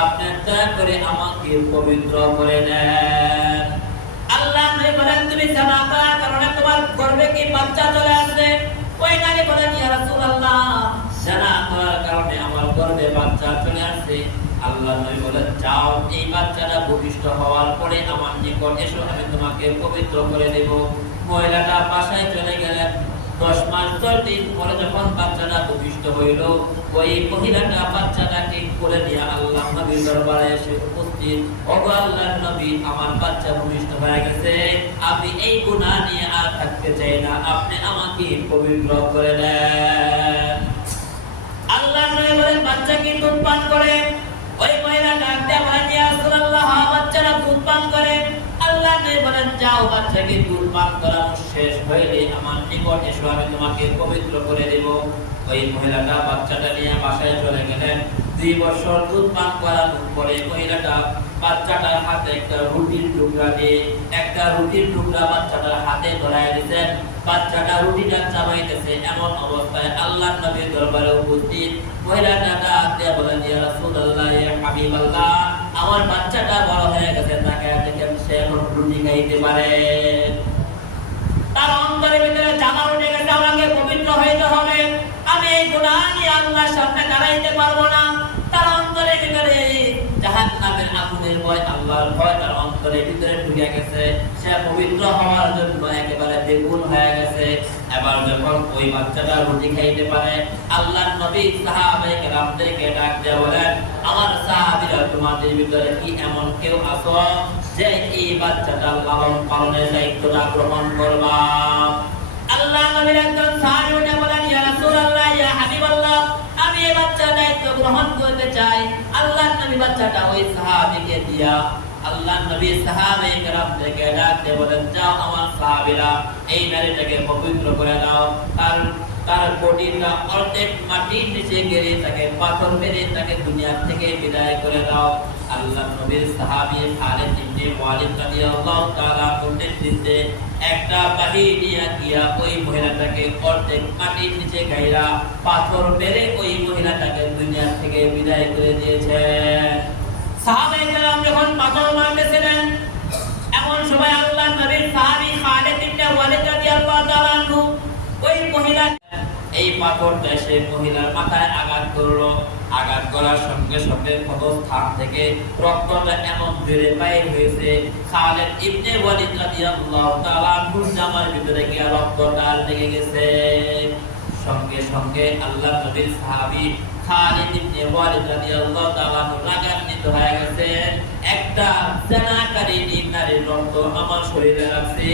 আপনি দয়া করে আমাকে পবিত্র করে দেন। আল্লাহ নবী বলেন, তুমি জিনা করার কারণে তোমার গর্ভে কি বাচ্চা চলে আসবে? ওই নারী বলেন, ইয়া রাসূলুল্লাহ, জিনা করার কারণে আমার গর্ভে বাচ্চা চলে আসছে। আল্লাহ নবী বলেন, যাও, এই বাচ্চাটা ভূমিষ্ঠ হওয়ার পরে আমার নিকট এসো, আমি তোমাকে পবিত্র করে দেব। মহিলাটা বাসায় চলে গেলেন। 10 মাস 10 দিন পরে যখন বাচ্চাটা ভূমিষ্ঠ হইল, ওই মহিলাটা বাচ্চাটাকে কোলে নিয়ে আল্লাহর নবীর দরবারে এসে উপস্থিত, ওগো আল্লাহর নবী, আমার বাচ্চা ভূমিষ্ঠ হয়ে গেছে, আমি এই গুনাহ নিয়ে আর থাকতে চাই না, আপনি আমাকে পবিত্র করে দেন। আল্লাহর নবী বলেন, বাচ্চা কি দুধ পান করে? ওই মহিলা ডাকতে বলেন, ইয়া রাসূলুল্লাহ, বাচ্চারা দুধ পান করে। আল্লাহ নবী বলেন, যাও, বাচ্চাকে দুধ পান করানো শেষ হইলে আমার নিকট এসো, আমি তোমাকে পবিত্র করে দেব। ওই মহিলাটা বাচ্চাটা নিয়ে বাসায় চলে গেলেন। 2 বছর দুধ পান করানোর পরে মহিলাটা বাচ্চাটার হাতে একটা রুটির টুকরা দিয়ে একটা রুটির টুকরা বাচ্চাটার হাতে ধরায় দিয়েছেন। বাচ্চাটা রুটিটা চাবাইতেছে, এমন অবস্থায় আল্লাহর নবীর দরবারে উপস্থিত মহিলাটা ডাকতে বলেন, ইয়া রাসূলুল্লাহ, ইয়া হাবিবাল্লাহ, আমার বাচ্চাটা বড় হয়ে গেছে, তাকে দেখেন সে এখন রুটি খাইতে পারে। তার অন্তরের ভিতরে জানা উঠে গেছে, আমাকে পবিত্র হইতে হবে, আমি এই গুনাহ নিয়ে আল্লাহর সামনে দাঁড়াইতে পারবো না। তার অন্তরের ভিতরে জাহান্নামের আগুনের ভয়, আল্লাহর ভয় তার অন্তরের ভিতরে ঢুকে গেছে। সে পবিত্র হওয়ার জন্য একেবারে বেকুল হয়ে গেছে। এবার যখন ওই বাচ্চাটা রুটি খাইতে পারে, আল্লাহর নবী সাহাবায়ে কেরামদেরকে ডাক দিয়ে বলেন, আমার সাহাবীরা, তোমাদের ভিতরে কি এমন কেউ আছো যে এই বাচ্চাটা লালন পালনের দায়িত্বটা গ্রহণ করবা? আল্লাহ নবীর একজন সাহাবী উঠে বলেন, ইয়া রাসূলুল্লাহ, ইয়া হাবিবাল্লাহ, আমি এই বাচ্চার দায়িত্ব গ্রহণ করতে চাই। আল্লাহর নবী বাচ্চাটা ওই সাহাবীকে দিয়া আল্লাহর নবী সাহাবায়ে কেরামদেরকে ডাকতে বলেন, যাও, আমার সাহাবীরা, এই নারীটাকে পবিত্র করে দাও, তার বডিটা অর্ধেক মাটির নিচে গেড়ে তাকে পাথর মেরে তাকে দুনিয়া থেকে বিদায় করে দাও। আল্লাহর নবীর সাহাবী খালিদ ইবনে ওয়ালিদ রাদিয়াল্লাহু তাআলা নেতৃত্বে একটা বাহিনী নিয়ে গিয়া ওই মহিলাটাকে অর্ধেক মাটির নিচে গাইরা পাথর মেরে ওই মহিলাটাকে দুনিয়া থেকে বিদায় করে দিয়েছে। সাহাবায়ে কেরাম যখন পাথর মারতেছিলেন, এমন সময় আল্লাহর নবীর সাহাবী খালিদ ইবনে ওয়ালিদ রাদিয়াল্লাহু তাআলা ওই মহিলা এই পাথরটা এসে মহিলার মাথায় আঘাত করলো। আঘাত করার সঙ্গে সঙ্গে ক্ষতস্থান থেকে রক্তটা এমন জোরে বাইর হয়েছে, খালিদ ইবনে ওয়ালিদ রাদিয়াল্লাহু তাআলা আনহুর জামার ভিতরে গিয়ে রক্তটা লেগে গেছে। সঙ্গে সঙ্গে আল্লাহর নবীর সাহাবী খালিদ ইবনে ওয়ালিদ রাদিয়াল্লাহু তাআলা রাগান্বিত হয়ে গেছে, একটা জানাকারী নারীর রক্ত আমার শরীরে লাগছে,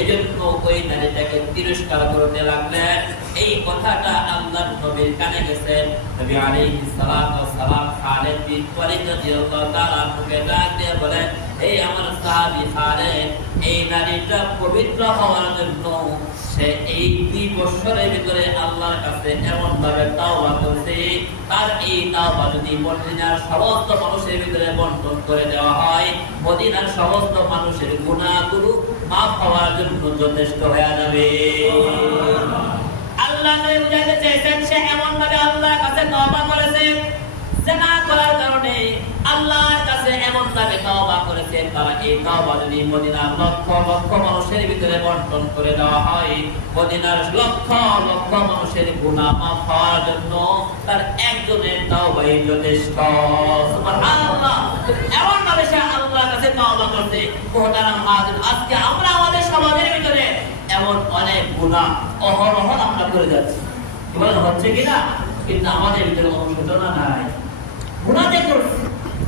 এজন্য ওই নারীটাকে তিরস্কার করতে লাগলেন। এই কথাটা আল্লাহর নবীর কানে গেছে। নবী আলাইহিস সালাতু ওয়াস সালাম খালিদ বিন ওয়ালিদ রাদিয়াল্লাহু তাআলা কে ডাক দিয়ে বলেন, এই আমার সাহাবী খালিদ, এই নারীটা পবিত্র হওয়ার জন্য সে এই 2 বছরের ভিতরে আল্লাহর কাছে এমন ভাবে তাওবা করেছে, তার এই তাওবা যদি মদিনার সমস্ত মানুষের ভিতরে বন্টন করে দেওয়া হয়, মদিনার সমস্ত মানুষের গুনাহগুলো মাফ হওয়ার জন্য যথেষ্ট হয়ে যাবে। আল্লাহ নবী বুঝাইতে চেয়েছেন, সে এমন ভাবে আল্লাহর কাছে তওবা করেছে, জিনা করার কারণে আল্লাহর কাছে এমন ভাবে তওবা করেছে, তারা এই তওবা যদি মদিনার লক্ষ লক্ষ মানুষের ভিতরে বন্টন করে দেওয়া হয়, মদিনার লক্ষ লক্ষ মানুষের গুনাহ মাফ হওয়ার জন্য তার একজনের তওবাই যথেষ্ট। সুবহানাল্লাহ, এমন ভাবে সে আল্লাহর কাছে তওবা করতে। মুহতারাম হাজির, আজকে আমরা আমাদের সমাজের ভিতরে এমন অনেক গুনাহ অহরহ আমরা করে যাচ্ছি। বলেন হচ্ছে কিনা? কিন্তু আমাদের ভিতরে অনুশোচনা নাই। গুনাহ যে করছি,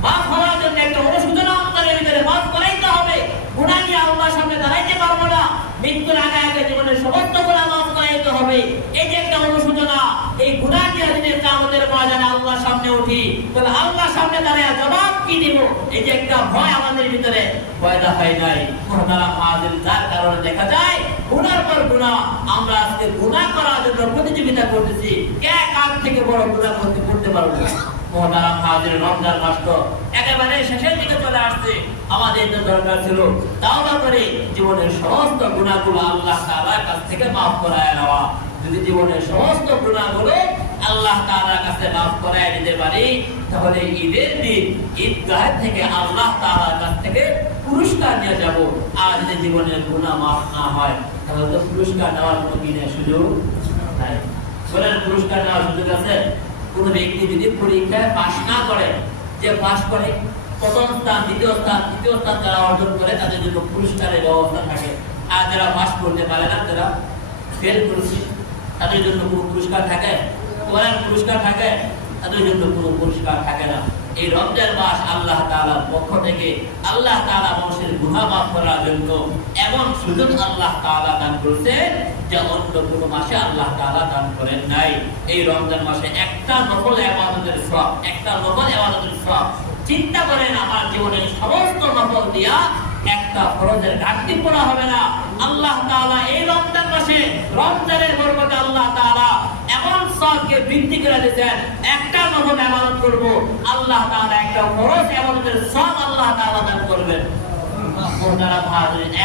মাফ হওয়ার জন্য একটা অনুশোচনা আমাদের ভিতরে, মাফ করাইতে হবে। গুনাহ নিয়ে আল্লাহর সামনে দাঁড়াইতে পারবো না, মৃত্যুর আগে আগে জীবনের সমস্ত গুনাহ মাফ করাইতে হবে। এই যে একটা অনুশোচনা, এই গুনাহ নিয়ে যদি আমাদের ময়দানে আল্লাহর সামনে উঠি, তাহলে আল্লাহর সামনে দাঁড়ায় জবাব কি দিব, এই যে একটা ভয় আমাদের ভিতরে পয়দা হয় নাই। মুহতারাম হাজির, যার কারণে দেখা যায় গুনার পর গুনাহ আমরা আজকে গুনাহ করার জন্য প্রতিযোগিতা করতেছি, কে কার থেকে বড় গুনাহ করতে পারবো। মুহতারাম হাজির, রমজান মাস তো একেবারে শেষের দিকে চলে আসছে। আমাদের তো দরকার ছিল তাওবা করে জীবনের সমস্ত গুনাহগুলো আল্লাহ তাআলার কাছ থেকে মাফ করায় নেওয়া। যদি জীবনের সমস্ত গুনাহগুলো আল্লাহ তাআলার কাছে মাফ করায় নিতে পারি, তাহলে ঈদের দিন ঈদগাহ থেকে আল্লাহ তাআলার কাছ থেকে পুরস্কার নিয়ে যাব। আর যদি জীবনের গুনাহ মাফ না হয়, তাহলে তো পুরস্কার নেওয়ার কোনো দিনের সুযোগ নাই। বলেন, পুরস্কার নেওয়ার সুযোগ আছে? কোন ব্যক্তি যদি পরীক্ষায় পাস না করে, যে পাস করে প্রথম স্থান, দ্বিতীয় স্থান, তৃতীয় স্থান যারা অর্জন করে তাদের জন্য পুরস্কারের ব্যবস্থা থাকে। আর যারা পাস করতে পারে না, যারা ফেল করেছে, তাদের জন্য কোনো পুরস্কার থাকে? বলেন, পুরস্কার থাকে? তাদের জন্য কোনো পুরস্কার থাকে না। এই রমজান মাস আল্লাহ তাআলার পক্ষ থেকে আল্লাহ তাআলা মানুষের গুনাহ মাফ করার জন্য এমন সুযোগ আল্লাহ তাআলা দান করেছে, যা অন্য কোনো মাসে আল্লাহ তাআলা দান করেন নাই। এই রমজান মাসে একটা নফল ইবাদতের সওয়াব, একটা নফল ইবাদতের সওয়াব, চিন্তা করেন আমার জীবনের সমস্ত নফল দিয়া একটা ফরজের ঘাটতি পড়া হবে না। আল্লাহ তাআলা এই রমজান মাসে রমজানের বরকতে আল্লাহ তাআলা এমন সওয়াবকে বৃদ্ধি করে দিয়েছেন, একটা নফল ইবাদত করব, আল্লাহ তাআলা একটা ফরজ ইবাদতের সওয়াব আল্লাহ তাআলা দান করবেন।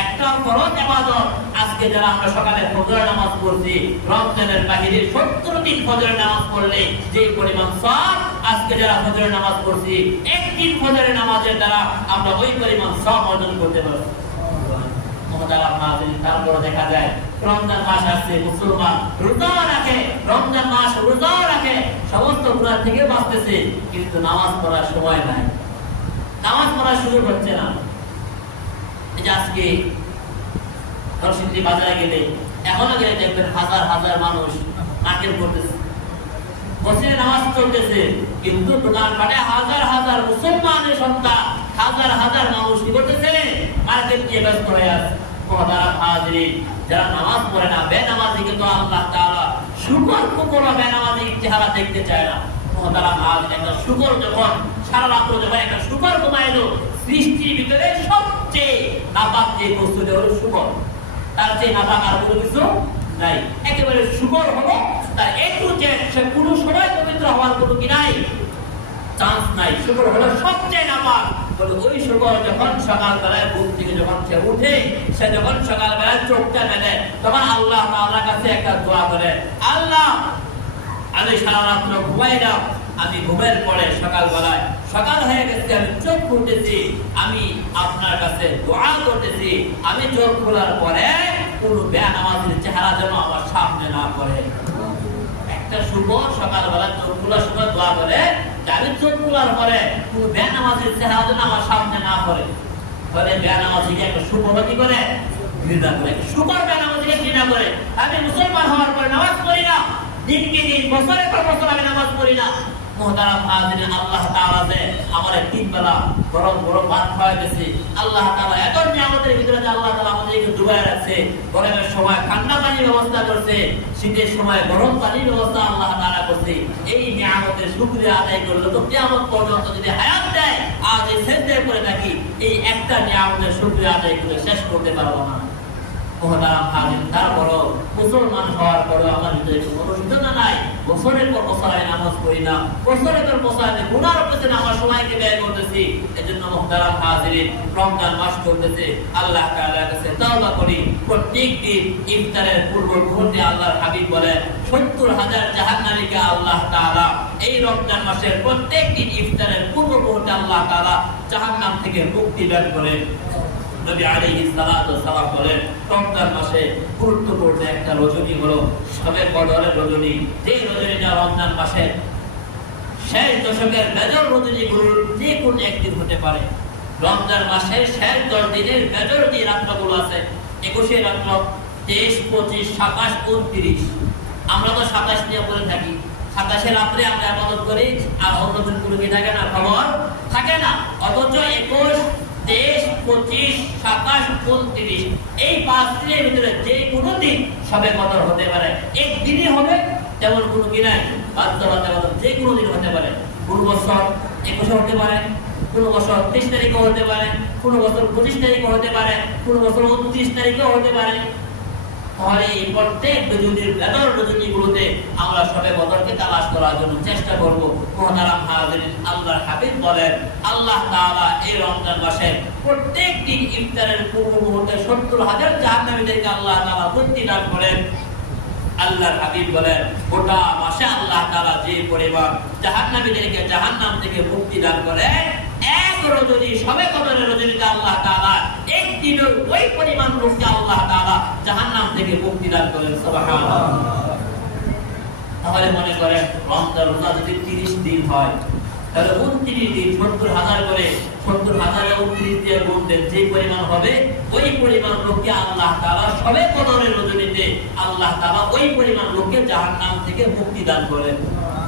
একটা ফরজ ইবাদত, আজকে যারা আমরা সকালে ফজরের নামাজ পড়ছি, রমজানের বাহিরে 70 দিন ফজরের নামাজ পড়লে যে পরিমাণ সওয়াব, আজকে যারা ফজরের নামাজ পড়ছি একদিন ফজরের নামাজের দ্বারা আমরা ওই পরিমাণ সওয়াব অর্জন করতে পারবো। তারপর দেখা যায় রমজান মাস আসছে, মুসলমান রোজা রাখে, রমজান মাস রোজা রাখে, সমস্ত গুনাহ থেকে বাঁচতেছে, কিন্তু নামাজ পড়ার সময় নাই, নামাজ পড়ার সুযোগ হচ্ছে না। আজকে নরসিংদী বাজারে গেলে, এখনো গেলে দেখবেন হাজার হাজার মানুষ মার্কেট করতেছে, মসজিদে নামাজ চলতেছে, কিন্তু দোকানপাটে হাজার হাজার মুসলমানের সন্তান, হাজার হাজার মানুষ কি করতেছে? মার্কেট নিয়ে ব্যস্ত হয়ে আছে। যারা নামাজ পড়ে না, বেনামাজি, কিন্তু আল্লাহ তাআলা শুকর কুকুর বেনামাজি চেহারা দেখতে চায় না। একটা শুকর যখন সারা রাত্র যখন একটা শুকর ঘুমাইলো, সৃষ্টির ভিতরে সবচেয়ে নাপাক যে বস্তু হলো শুকর, তার চেয়ে নাপাক আর কোনো কিছু নাই। একেবারে শুকর হলো তার একটু যে সে কোনো সময় পবিত্র হওয়ার কোনো কি নাই, চান্স নাই। শুকর হলো সবচেয়ে নাপাক। ওই শুকর যখন সকালবেলায় ঘুম থেকে যখন সে উঠে, সে যখন সকালবেলায় চোখটা মেলে, তখন আল্লাহ তাআলার কাছে একটা দোয়া করে, আল্লাহ আমি সারা রাত্র ঘুমাইলাম, আমি ঘুমের পরে সকালবেলায় সকাল হয়ে গেছে, আমি চোখ খুলতেছি, আমি আপনার কাছে দোয়া করতেছি, আমি চোখ খোলার পরে কোনো বেনামাজির চেহারা যেন আমার সামনে না পড়ে। একটা শুকর সকালবেলা চোখ খোলার সময় দোয়া করে, আমি চোখ খোলার পরে কোনো বেনামাজির চেহারা যেন আমার সামনে না পড়ে। ফলে বেনামাজিকে একটা শুকর কি করে? ঘৃণা করে। শুকর বেনামাজিকে ঘৃণা করে। আমি মুসলমান হওয়ার পরে নামাজ পড়ি না, দিনকে দিন, বছরের পর বছর আমি নামাজ পড়ি না। মুহতারাম হাজিরিন, আল্লাহ তাআলা যে আমাদের তিন বেলা গরম গরম ভাত খাওয়াইতেছে, আল্লাহ তাআলা এত নিয়ামতের ভিতরে যে আল্লাহ তাআলা আমাদেরকে ডুবাই রাখছে। গরমের সময় ঠান্ডা পানির ব্যবস্থা করছে, শীতের সময় গরম পানির ব্যবস্থা আল্লাহ তাআলা করছে। এই নিয়ামতের শুকরিয়া আদায় করলে তো কিয়ামত পর্যন্ত যদি হায়াত দেয়, আজ এই সেজদায় করে থাকি, এই একটা নিয়ামতের শুকরিয়া আদায় করে শেষ করতে পারবো না। মুহতারাম হাজির, তারপরও মুসলমান হওয়ার পরেও আমার ভিতরে কোনো অনুশোচনা নাই। বছরের পর বছর আমি নামাজ পড়ি না, বছরের পর বছর আমি গুনার পেছনে আমার সময়কে ব্যয় করতেছি। এজন্য মুহতারাম হাজির, রমজান মাস চলতেছে, আল্লাহ তাআলার কাছে তাওবা করি। প্রত্যেক দিন ইফতারের পূর্ব মুহূর্তে আল্লাহর হাবিব বলে 70,000 জাহান্নামীকে আল্লাহ তাআলা এই রমজান মাসের প্রত্যেক দিন ইফতারের পূর্ব মুহূর্তে আল্লাহ তাআলা জাহান্নাম থেকে মুক্তি দান করেন। নবী আলাইহিস সালাতু ওয়াস সালাম বলেন, রমজান মাসে গুরুত্বপূর্ণ একটা রজনী হলো শবে কদরের রজনী। যে রজনীটা রমজান মাসে শেষ দশকের মেজর রজনীগুলোর যে কোনো একদিন হতে পারে। রমজান মাসের শেষ 10 দিনের মেজর যে রাত্রগুলো আছে, 21 রাত্র, 23, 25, 27, 29। আমরা তো 27 নিয়ে পড়ে থাকি। 27 রাত্রে আমরা ইবাদত করি, আর অন্যদিন কোনো কি থাকে না, খবর থাকে না। অথচ 21, 23, 25, 27, 29 এই 5 দিনের ভিতরে যে কোনো দিন সবে কদর হতে পারে। একদিনই হবে তেমন কোনো কি নাই, বাধ্যবাধকতা যে কোনো দিন হতে পারে। কোন বছর 21 হতে পারে, কোন বছর 23 তারিখও হতে পারে, কোন বছর 25 তারিখও হতে পারে, কোন বছর 29 তারিখও হতে পারে। তাহলে এই প্রত্যেক রজনীগুলোতে আমরা সবে বদরকে তালাশ করার জন্য চেষ্টা করব। মুহতারাম হাজিরিন, আল্লাহর হাবিব বলেন আল্লাহ তাআলা এই রমজান মাসে প্রত্যেক দিন ইফতারের পূর্ব মুহূর্তে 70,000 জাহান্নামীদেরকে আল্লাহ তাআলা মুক্তি দান করেন। আল্লাহর হাবিব বলেন গোটা মাসে আল্লাহ তাআলা যে পরিমাণ জাহান্নামীদেরকে জাহান্নাম থেকে মুক্তি দান করেন, এক রজনী সবে কদরের রজনীতে আল্লাহ তাআলা একদিনের ওই পরিমাণ লোককে আল্লাহ তাআলা জাহান্নাম থেকে মুক্তি দান করেন। সুবহানাল্লাহ। তাহলে মনে করেন রমজান রোজা যদি 30 দিন হয়, তাহলে 29 দিন 70,000 করে 70,000 29 দিয়ে গুণ দেন, যে পরিমাণ হবে ওই পরিমাণ লোককে আল্লাহ তাআলা সবে কদরের রজনীতে আল্লাহ তাআলা ওই পরিমাণ লোককে জাহান্নাম থেকে মুক্তি দান করেন।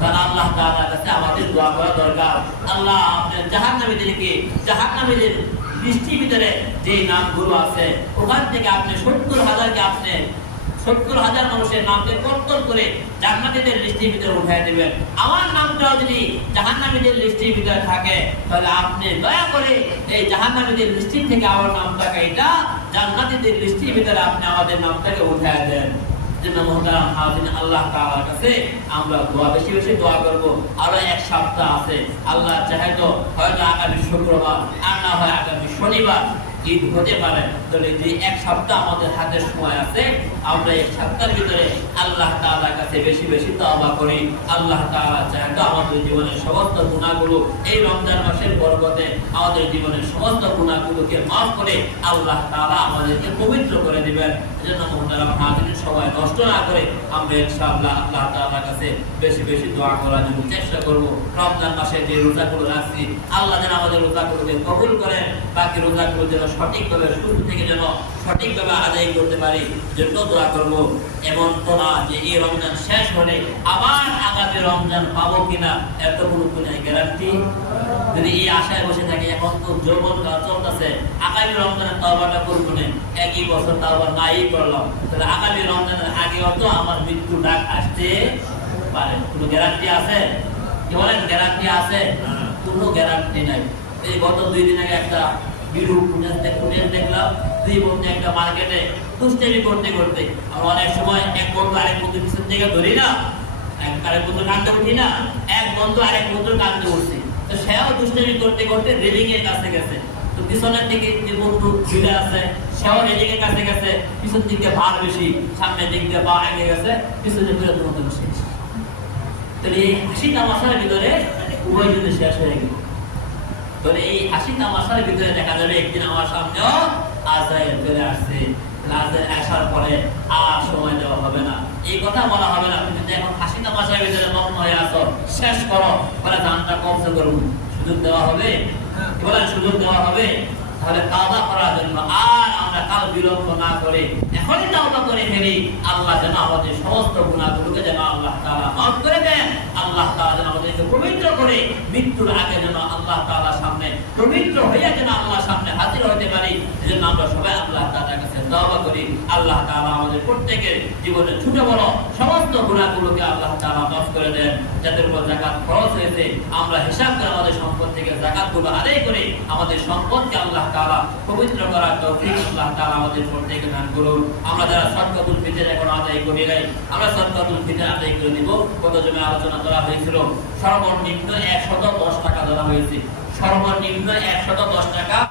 তাহলে আল্লাহ তাআলার কাছে আমাদের দোয়া করা দরকার, আল্লাহ আপনার জাহান্নামীদেরকে, জাহান্নামীদের লিস্টের ভিতরে যে নামগুলো আছে ওখান থেকে আপনি 70,000কে আপনি 70,000 মানুষের নামকে কর্তন করে জান্নাতীদের লিস্টের ভিতরে উঠায় দিবেন। আমার নামটাও যদি জাহান্নামীদের লিস্টের ভিতরে থাকে, তাহলে আপনি দয়া করে এই জাহান্নামীদের লিস্ট থেকে আমার নামটাকে এটা জান্নাতীদের লিস্টের ভিতরে আপনি আমাদের নামটাকে উঠায় দেন। জন্য মুহতারাম হাজিরিন, আল্লাহ তাআলার কাছে আমরা বেশি বেশি দোয়া করব। আরো এক সপ্তাহ আছে, আল্লাহ চাহে তো হয়তো আগামী শুক্রবার আর না হয় আগামী শনিবার ঈদ হতে পারে। তাহলে যে এক সপ্তাহ আমাদের হাতে সময় আছে, আমরা এক সপ্তাহের ভিতরে আল্লাহ তাআলার কাছে বেশি বেশি তওবা করি। আল্লাহ তাআলা চাহে তো আমাদের জীবনের সমস্ত গুনাহগুলো এই রমজান মাসের বরকতে আমাদের জীবনের সমস্ত গুনাহগুলোকে মাফ করে আল্লাহ তাআলা আমাদেরকে পবিত্র করে দিবেন। এজন্য মুহতারাম হাজিরিন, সময় নষ্ট না করে আমরা ইনশাআল্লাহ আল্লাহ তাআলার কাছে বেশি বেশি দোয়া করার জন্য চেষ্টা করব। রমজান মাসে যে রোজাগুলো রাখছি, আল্লাহ যেন আমাদের রোজাগুলোকে কবুল করেন, বাকি রোজাগুলো যেন সঠিকভাবে শুরু থেকে যেন সঠিকভাবে আদায় করতে পারি, জন্য দোয়া করব। এমন তো না যে এই রমজান শেষ হলে আবার আগামী রমজান পাবো কিনা এত কোনো গ্যারান্টি। যদি এই আশায় বসে থাকে, এখন তো যৌবন চলতেছে, আগামী রমজানের তওবাটা করবো না, একই বছর তওবা নাই করলাম, তাহলে আগামী রমজানের আগে তো আমার মৃত্যু ডাক আসতে পারে। কোনো গ্যারান্টি আছে? কি বলেন, গ্যারান্টি আছে? কোনো গ্যারান্টি নাই। এই গত 2 দিন আগে একটা ভিডিও ফুটেজ দেখলাম, 2 বন্ধু একটা মার্কেটে দুষ্টামি করতে করতে, আমরা অনেক সময় এক বন্ধু আরেক বন্ধু পিছন থেকে ধরি না, আরেক বন্ধু কাঁদতে উঠি না, এক বন্ধু আরেক বন্ধুর কাঁদতে উঠছে, তো সেও দুষ্টামি করতে করতে রেলিং এর কাছে গেছে। তো পিছনের দিকে যে বন্ধু ঝুলে আছে সেও রেলিং এর কাছে গেছে, পিছন দিকে ভার বেশি, সামনের দিক দিয়ে পা আগে গেছে, পিছনে ঘুরে তোমাদের শেষ। তাহলে এই হাসি তামাশার ভিতরে উভয় যদি শেষ হয়ে গেল, তাহলে এই হাসি তামাশার ভিতরে দেখা যাবে একদিন আমার সামনেও আজাইল চলে আসছে। আজাইল আসার পরে আর সময় দেওয়া হবে না, এই কথা বলা হবে না। তুমি এখন হাসি তামাশার ভিতরে মগ্ন হয়ে আসো, শেষ করো, পরে দানটা কমসে করুন, সুযোগ দেওয়া হবে? বলেন, সুযোগ দেওয়া হবে? তাহলে তাওবা করার জন্য আর আমরা কাল বিলম্ব না করে এখনই তাওবা করে ফেলি। আল্লাহ যেন আমাদের সমস্ত গুনাহগুলোকে যেন আল্লাহ তাআলা মাফ করে দেন। আল্লাহ তাআলা যেন আমাদেরকে পবিত্র করে মৃত্যুর আগে যেন আল্লাহ তাআলার সামনে পবিত্র হয়ে যেন আল্লাহর সামনে হাজির হতে পারি। এজন্য আমরা সবাই আল্লাহ তাআলার কাছে তওবা করি। আল্লাহ তাআলা আমাদের প্রত্যেকের জীবনের ছোট বড় সমস্ত গুনাহগুলোকে আল্লাহ তাআলা মাফ করে দেন। যাদের উপর যাকাত খরচ হয়েছে, আমরা হিসাব করে আমাদের সম্পদ থেকে যাকাতগুলো আদায় করে আমাদের সম্পদকে আল্লাহ তাআলা পবিত্র করার তৌফিক আল্লাহ তাআলা আমাদের প্রত্যেককে দান করুন। আমরা যারা সদকাতুল ফিতর এখন আদায় করি নাই, আমরা সদকাতুল ফিতর আদায় করে নিব। কত জমি আলোচনা করা হয়েছিল, সর্বনিম্ন 110 টাকা ধরা হয়েছে, সর্বনিম্ন 110 টাকা।